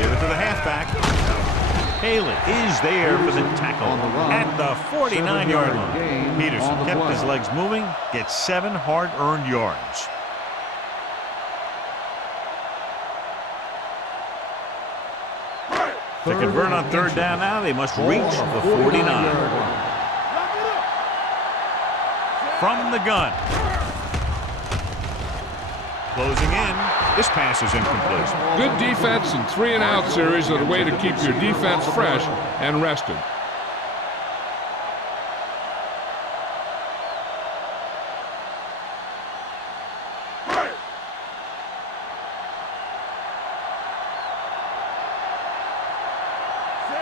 Give it to the halfback. Haley is there for the tackle at the 49-yard line. Peterson kept his legs moving, gets 7 hard-earned yards. To convert on 3rd down now, they must reach the 49. From the gun. Closing in. This pass is incomplete. Good defense and 3-and-out series are the way to keep your defense fresh and rested.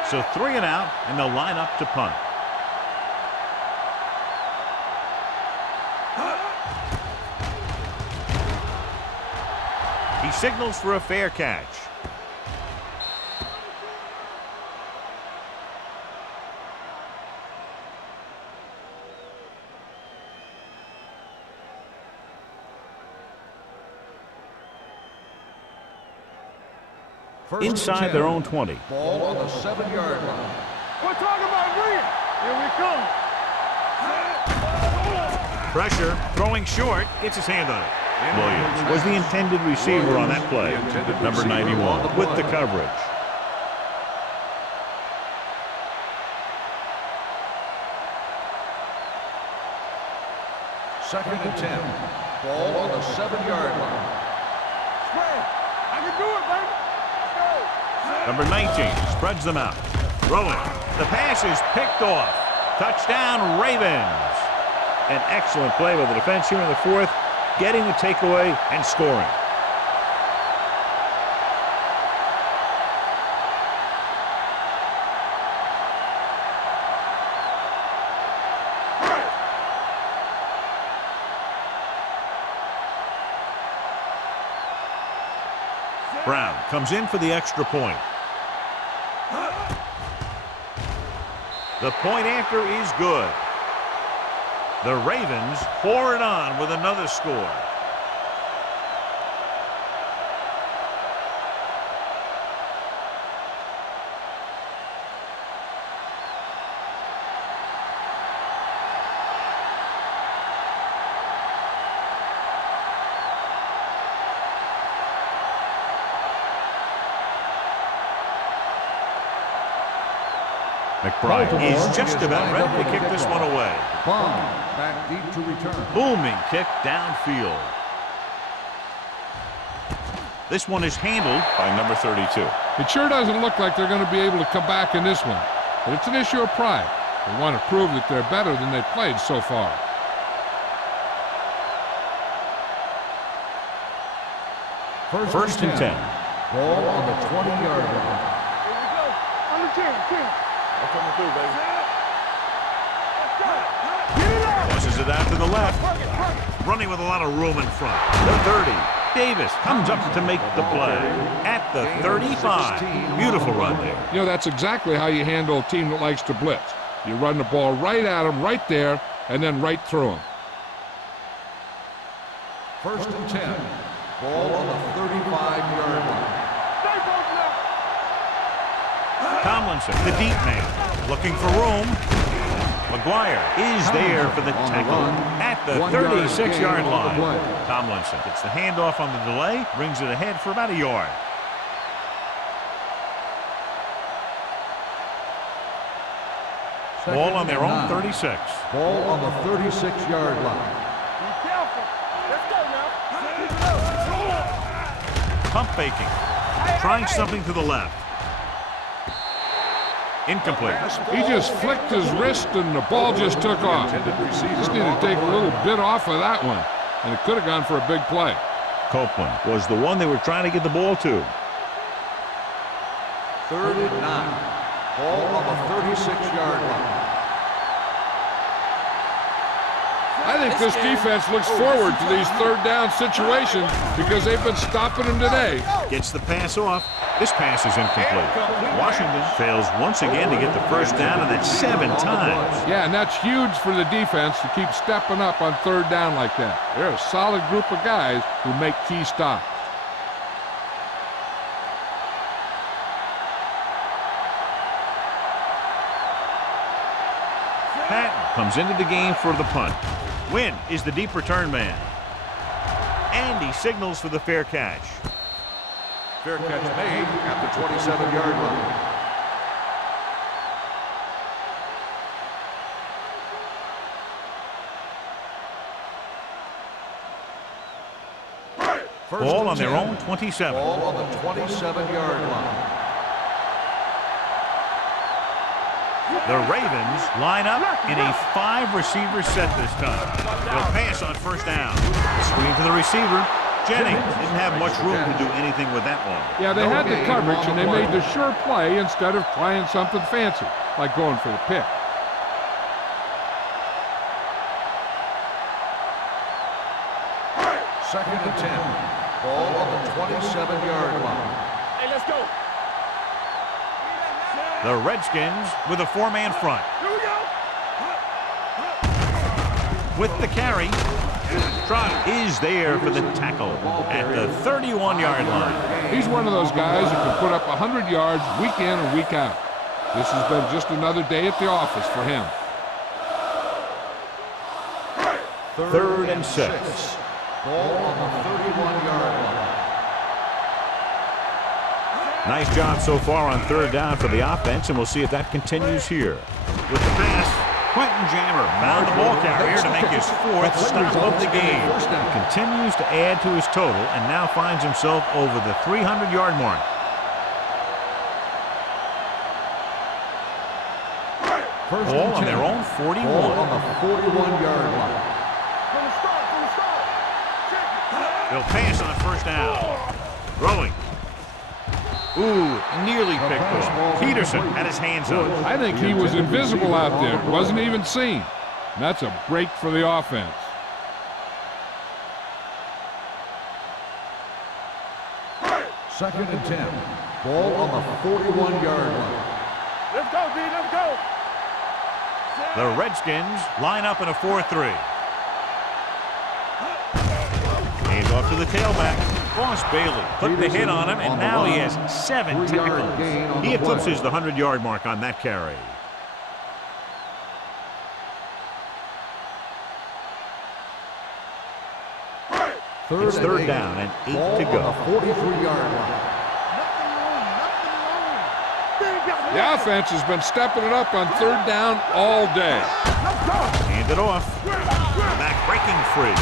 So 3 and out, and they'll line up to punt. He signals for a fair catch. Inside their own 20. Ball on the 7-yard line. We're talking about Green. Here we come. Pressure, throwing short, gets his hand on it. Williams was the intended receiver on that play. Number 91 with the coverage. Second and 10. Ball on the 7-yard line. Spread. I can do it, baby. Number 19 spreads them out. Throwing. The pass is picked off. Touchdown, Ravens. An excellent play by the defense here in the 4th, getting the takeaway and scoring. Brown comes in for the extra point. The point after is good. The Ravens pour it on with another score. McBride is just about ready to kick this one away. Bond back deep to return. Booming kick downfield. This one is handled by number 32. It sure doesn't look like they're going to be able to come back in this one, but it's an issue of pride. They want to prove that they're better than they've played so far. First and 10. Ball on the 20-yard line. Here we go. Under 10. I'm coming through, baby. Let's go. Get it up. Tosses it out to the left. Running with a lot of room in front. The 30. Davis comes up to make the play at the 35. Beautiful run there. You know, that's exactly how you handle a team that likes to blitz. You run the ball right at him, right there, and then right through him. First and 10. Ball on the 35-yard line. Tomlinson, the deep man, looking for room. McGuire is there for the tackle at the 36-yard line. Tomlinson gets the handoff on the delay, brings it ahead for about a yard. Ball on their own 36. Ball on the 36-yard line. Be careful. Let's go now. Pump faking. Trying something to the left. Incomplete. He just flicked his wrist and the ball just took off. Just need to take a little bit off of that one, and it could have gone for a big play. Copeland was the one they were trying to get the ball to. 3rd and 9. Ball on the 36-yard line. I think this defense looks forward to these third down situations because they've been stopping them today. Gets the pass off. This pass is incomplete. Washington fails once again to get the first down, and that's 7 times. Yeah, and that's huge for the defense to keep stepping up on third down like that. They're a solid group of guys who make key stops. Patton comes into the game for the punt. Wynn is the deep return man. And he signals for the fair catch. Fair catch made at the 27-yard line. Ball on their own 27. Ball on the 27-yard line. The Ravens line up in a 5-receiver set this time. They'll pass on first down. Screen to the receiver. Jennings didn't have much room to do anything with that one. Yeah, they had the coverage, and they made the sure play instead of trying something fancy, like going for the pick. Second and 10. Ball on the 27-yard line. Hey, let's go. The Redskins with a 4-man front. Here we go. With the carry. Trot is there for the tackle at the 31-yard line. He's one of those guys who can put up 100 yards week in and week out. This has been just another day at the office for him. 3rd and 6. Ball on the 31-yard line. Nice job so far on third down for the offense, and we'll see if that continues here. With the pass, Quentin Jammer found the ball carrier to make his 4th stop of the game. Continues to add to his total and now finds himself over the 300-yard mark. Ball on their own 41. Ball on the 41-yard line. From the start. They'll pass on first down. Throwing. Ooh, nearly picked off. Peterson had his hands on it. I think he was invisible out there. Wasn't even seen. And that's a break for the offense. Second and 10. Ball on the 41-yard line. Let's go, D. Let's go. The Redskins line up in a 4-3. Hands off to the tailback. Ross Bailey put the hit on him, and now he has 7 tackles. He eclipses the 100-yard mark on that carry. It's third down and 8 to go. 43-yard line. The offense has been stepping it up on third down all day. Hand it off. Back breaking free.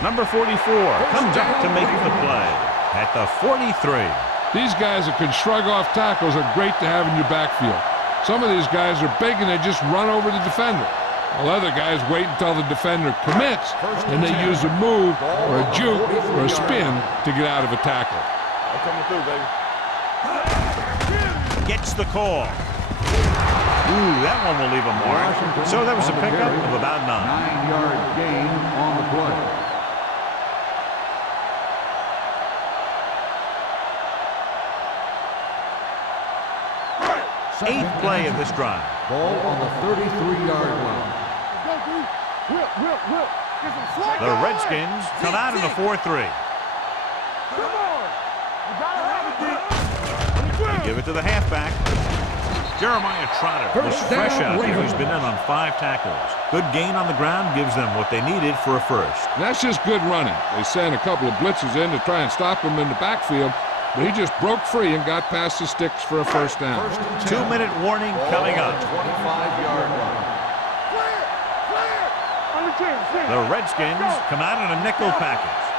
Number 44 comes up to make the play at the 43. These guys that can shrug off tackles are great to have in your backfield. Some of these guys are big and they just run over the defender. While other guys wait until the defender commits, and they use a move or a juke or a spin to get out of a tackle. I'm coming through, baby. Gets the call. Ooh, that one will leave a mark. So that was a pickup of about 9. 9-yard gain on the play. 8th play of this drive. Ball on the 33-yard line. Let's go, D. Whip. Get some slack. The Redskins come out in the 4-3. Come on. You gotta have it, D. They give it to the halfback. Jeremiah Trotter was First fresh down, out there. Ravens. He's been in on 5 tackles. Good gain on the ground gives them what they needed for a first. That's just good running. They sent a couple of blitzes in to try and stop him in the backfield, but he just broke free and got past the sticks for a first down. First and 10. 2-minute warning Ball coming on up. the 25-yard line. Clear. On the 10. The Redskins come out in a nickel package.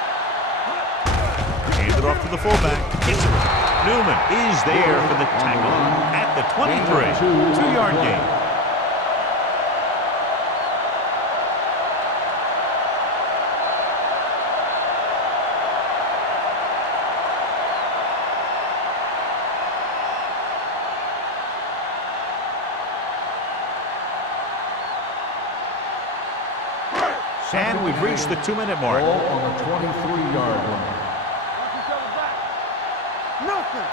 Hand it off to the fullback. Gets it. Newman is there for the tackle at the 23. 2-yard gain. And we've reached the 2-minute mark. Ball on the 23-yard line. Nothing.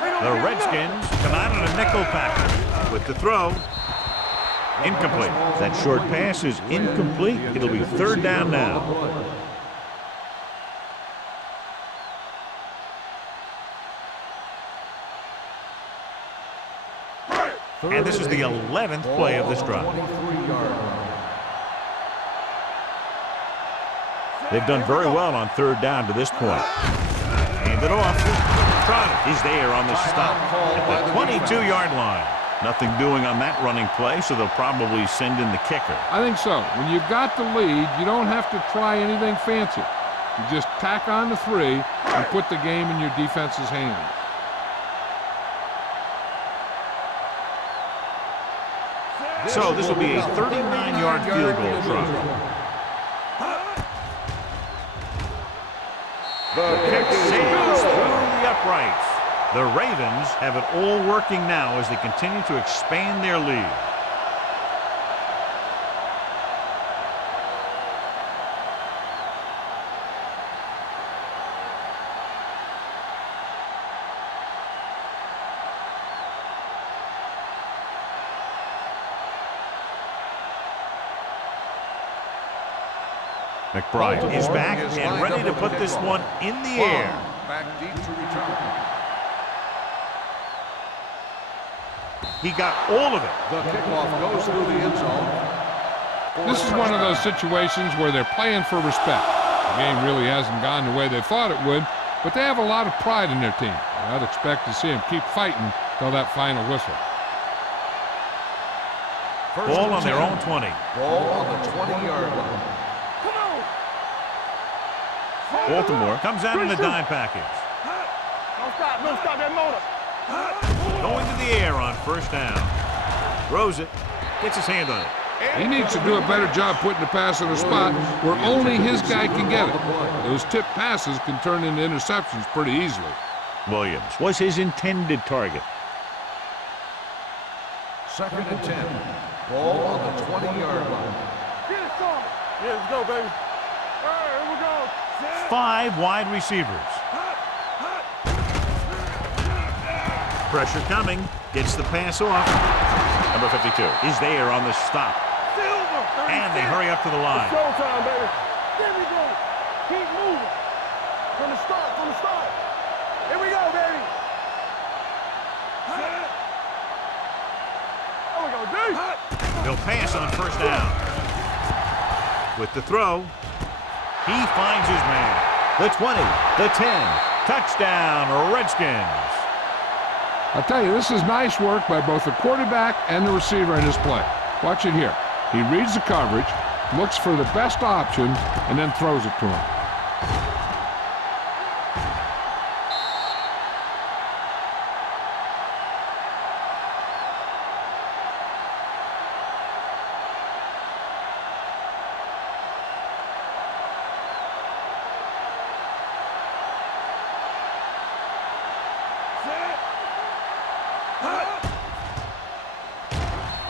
The Redskins come out in a nickel package with the throw. Incomplete. That short pass is incomplete. It'll be 3rd down now. And this is the 11th play of this drive. 23-yard line. They've done very well on 3rd down to this point. Hand it off. Trotter is there on the stop at the 22-yard line. Nothing doing on that running play, so they'll probably send in the kicker. I think so. When you've got the lead, you don't have to try anything fancy. You just tack on the 3 and put the game in your defense's hands. So this will be a 39-yard field goal try. The kick sails through the uprights. The Ravens have it all working now as they continue to expand their lead. McBride is back and ready to put this one in the air. Back deep to return. He got all of it. The kickoff goes through the end zone. This is one of those situations where they're playing for respect. The game really hasn't gone the way they thought it would, but they have a lot of pride in their team. I'd expect to see them keep fighting till that final whistle. Ball on their own 20. Ball on the 20-yard line. Baltimore comes out in the dime package. Don't stop that motor. Going to the air on 1st down. Throws it. Gets his hand on it. He needs to do a better job putting the pass in a spot where only his guy can get it. Those tip passes can turn into interceptions pretty easily. Williams was his intended target. 2nd and 10. Ball on the 20-yard line. Get it, Storm. Yeah, let's go, baby. All right, here we go. 5 wide receivers. Pressure coming. Gets the pass off. Number 52 is there on the stop. Silver. And they hurry up to the line. Showtime, baby. There we go. Keep moving. From the start. Here we go, baby. There we go, D. They'll pass on 1st down. With the throw, he finds his man. The 20, the 10, touchdown, Redskins. I'll tell you, this is nice work by both the quarterback and the receiver in this play. Watch it here. He reads the coverage, looks for the best option, and then throws it to him.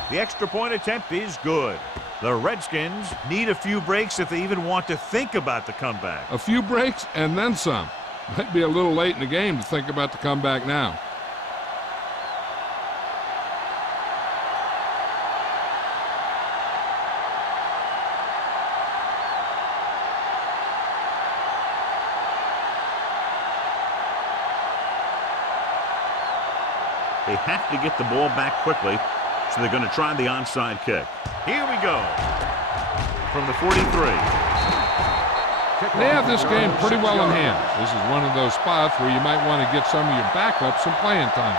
The extra point attempt is good. The Redskins need a few breaks if they even want to think about the comeback. A few breaks and then some. Might be a little late in the game to think about the comeback now. They have to get the ball back quickly, so they're going to try the onside kick. Here we go. From the 43. They have this game pretty well in hand. This is one of those spots where you might want to get some of your backups some playing time.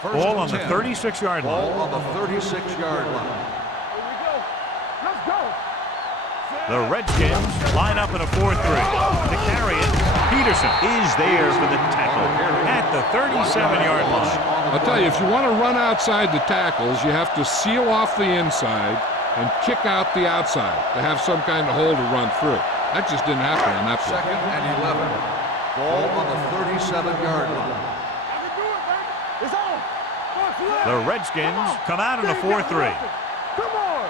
Ball on the 36-yard line. Ball on the 36-yard line. Here we go. Let's go. The Redskins line up in a 4-3. To carry it, Peterson is there for the tackle at the 37-yard line. I'll tell you, if you want to run outside the tackles, you have to seal off the inside and kick out the outside to have some kind of hole to run through. That just didn't happen on that play. 2nd and 11. Ball on the 37-yard line. I can do it, baby. It's on. The Redskins come out in a 4-3. Come on.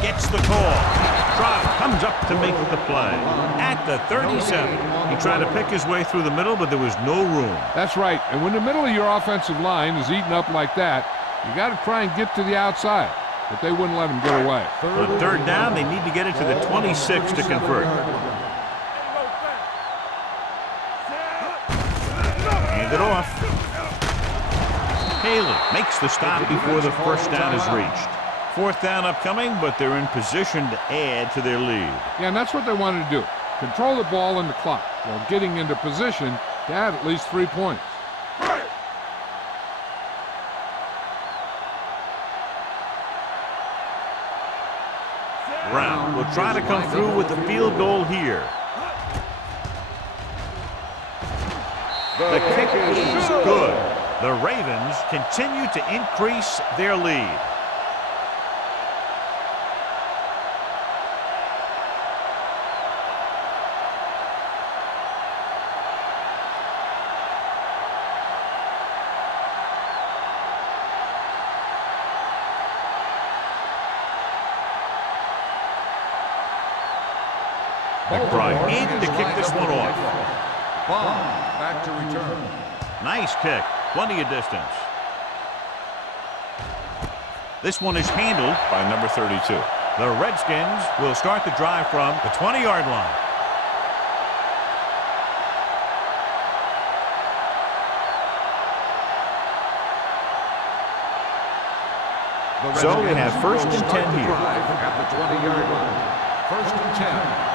Gets the call. Drive comes up to make the play at the 37. He tried to pick his way through the middle, but there was no room. That's right. And when the middle of your offensive line is eaten up like that, you got to try and get to the outside. But they wouldn't let him get away. On 3rd down, they need to get it to the 26 to convert. Hand it off. Haley makes the stop before the first down is reached. 4th down upcoming, but they're in position to add to their lead. Yeah, and that's what they wanted to do. Control the ball and the clock while getting into position to add at least 3 points. Brown will try to come through with the field goal here. The kick is good. The Ravens continue to increase their lead. McBride in to kick this one off. Bond back to return. Nice kick. Plenty of distance. This one is handled by number 32. The Redskins will start the drive from the 20-yard line. So they have 1st and 10 here. At the 20-yard line. 1st and 10.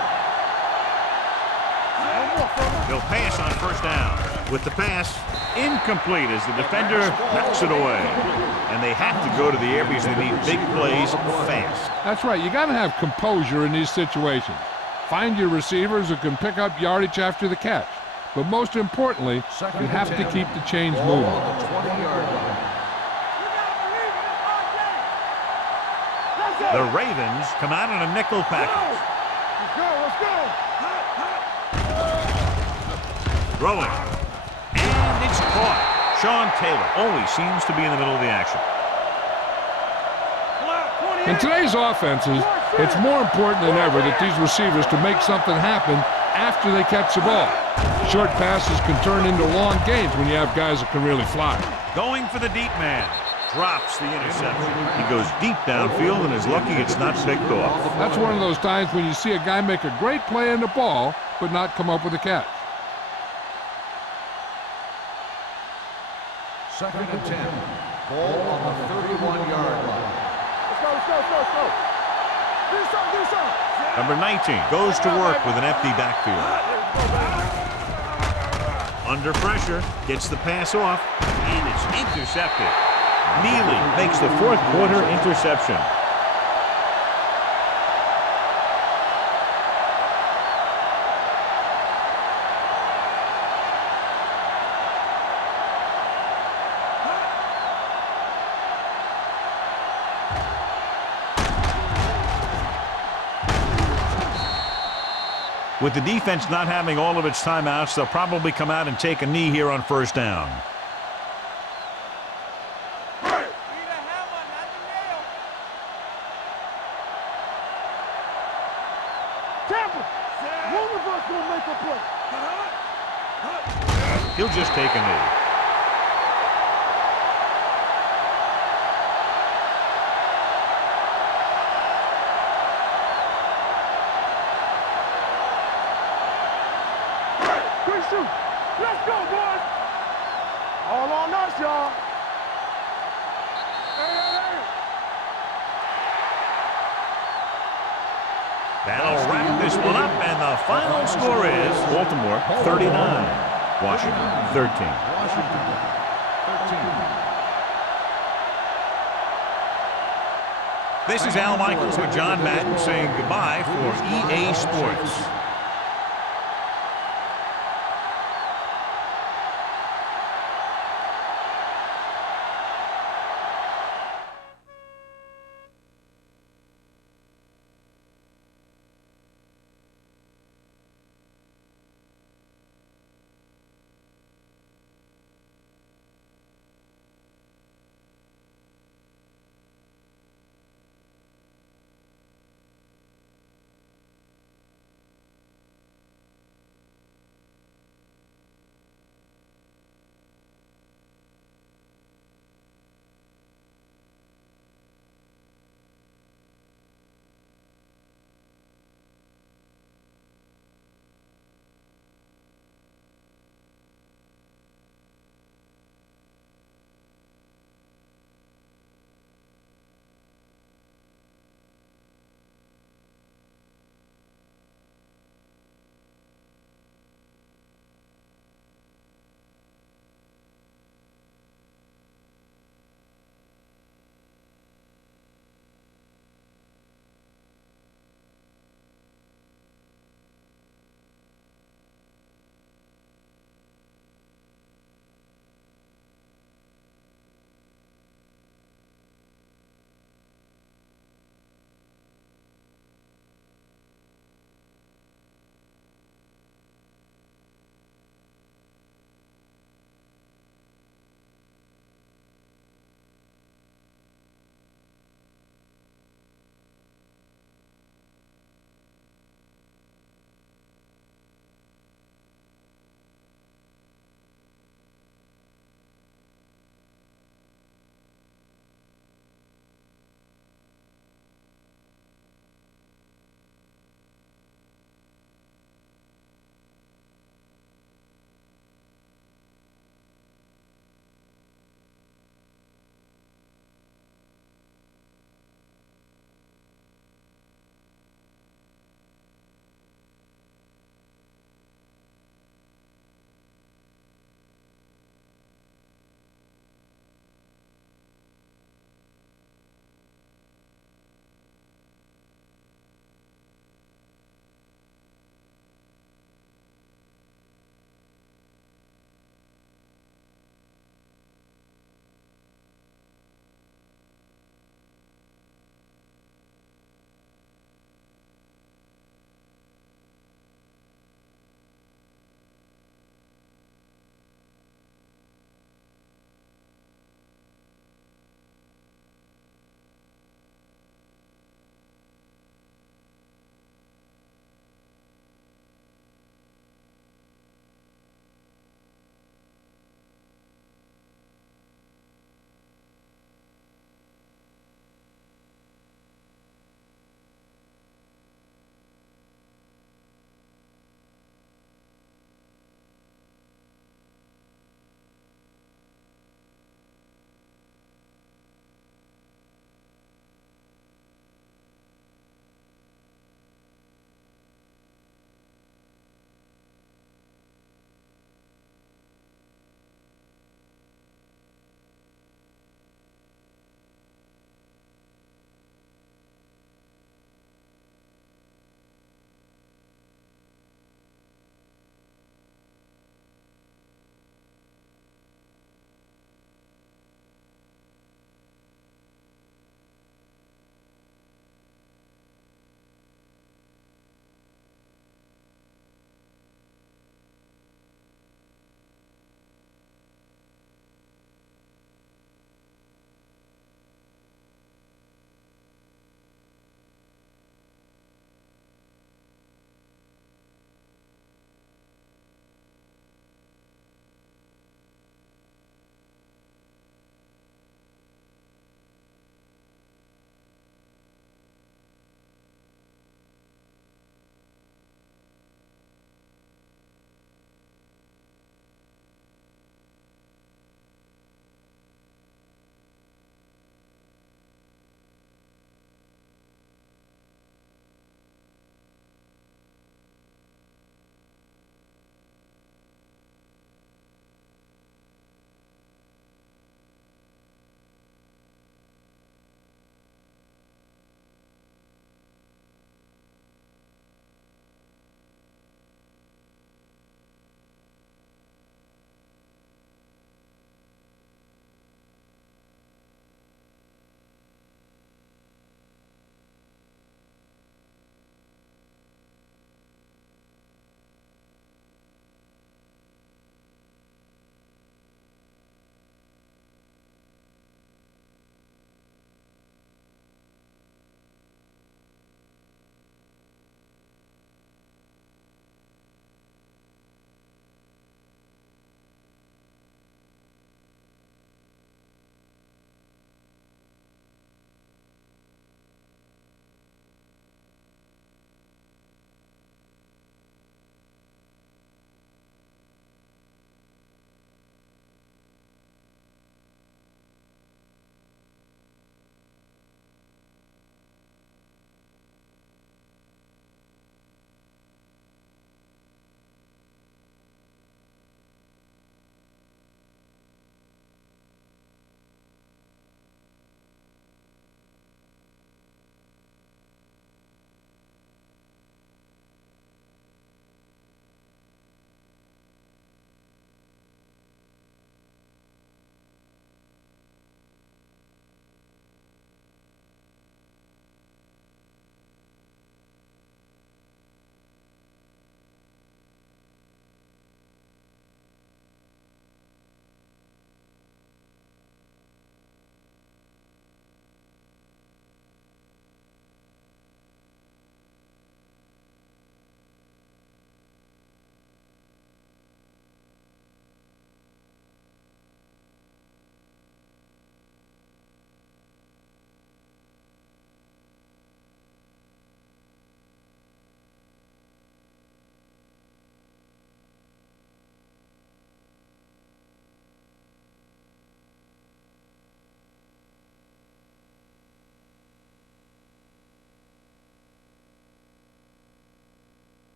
They'll pass on 1st down. With the pass, incomplete as the defender knocks it away. And they have to go to the air because they need big plays fast. That's right. You got to have composure in these situations. Find your receivers who can pick up yardage after the catch. But most importantly, you have to keep the chains moving. On the 20-yard line. The Ravens come out in a nickel package. Let's go. Let's go. Throwing. And it's caught. Sean Taylor always seems to be in the middle of the action. In today's offenses, it's more important than ever that these receivers to make something happen after they catch the ball. Short passes can turn into long gains when you have guys that can really fly. Going for the deep man. Drops the interception. He goes deep downfield and is lucky it's not picked off. That's one of those times when you see a guy make a great play on the ball, but not come up with a catch. 2nd and 10. Ball on the 31-yard line. Let's go. Let's go. Let's go. Do something. Do something. Number 19 goes to work with an empty backfield. Under pressure, gets the pass off, and it's intercepted. Neely makes the 4th quarter interception. With the defense not having all of its timeouts, they'll probably come out and take a knee here on 1st down. One of us will make a play. He'll just take a knee. shoot. Let's go, boys. All on us, y'all. Hey. That'll wrap this one up, and the final score is Baltimore 39, Washington 13. Washington 13. This is Al Michaels with John Madden saying goodbye for EA Sports.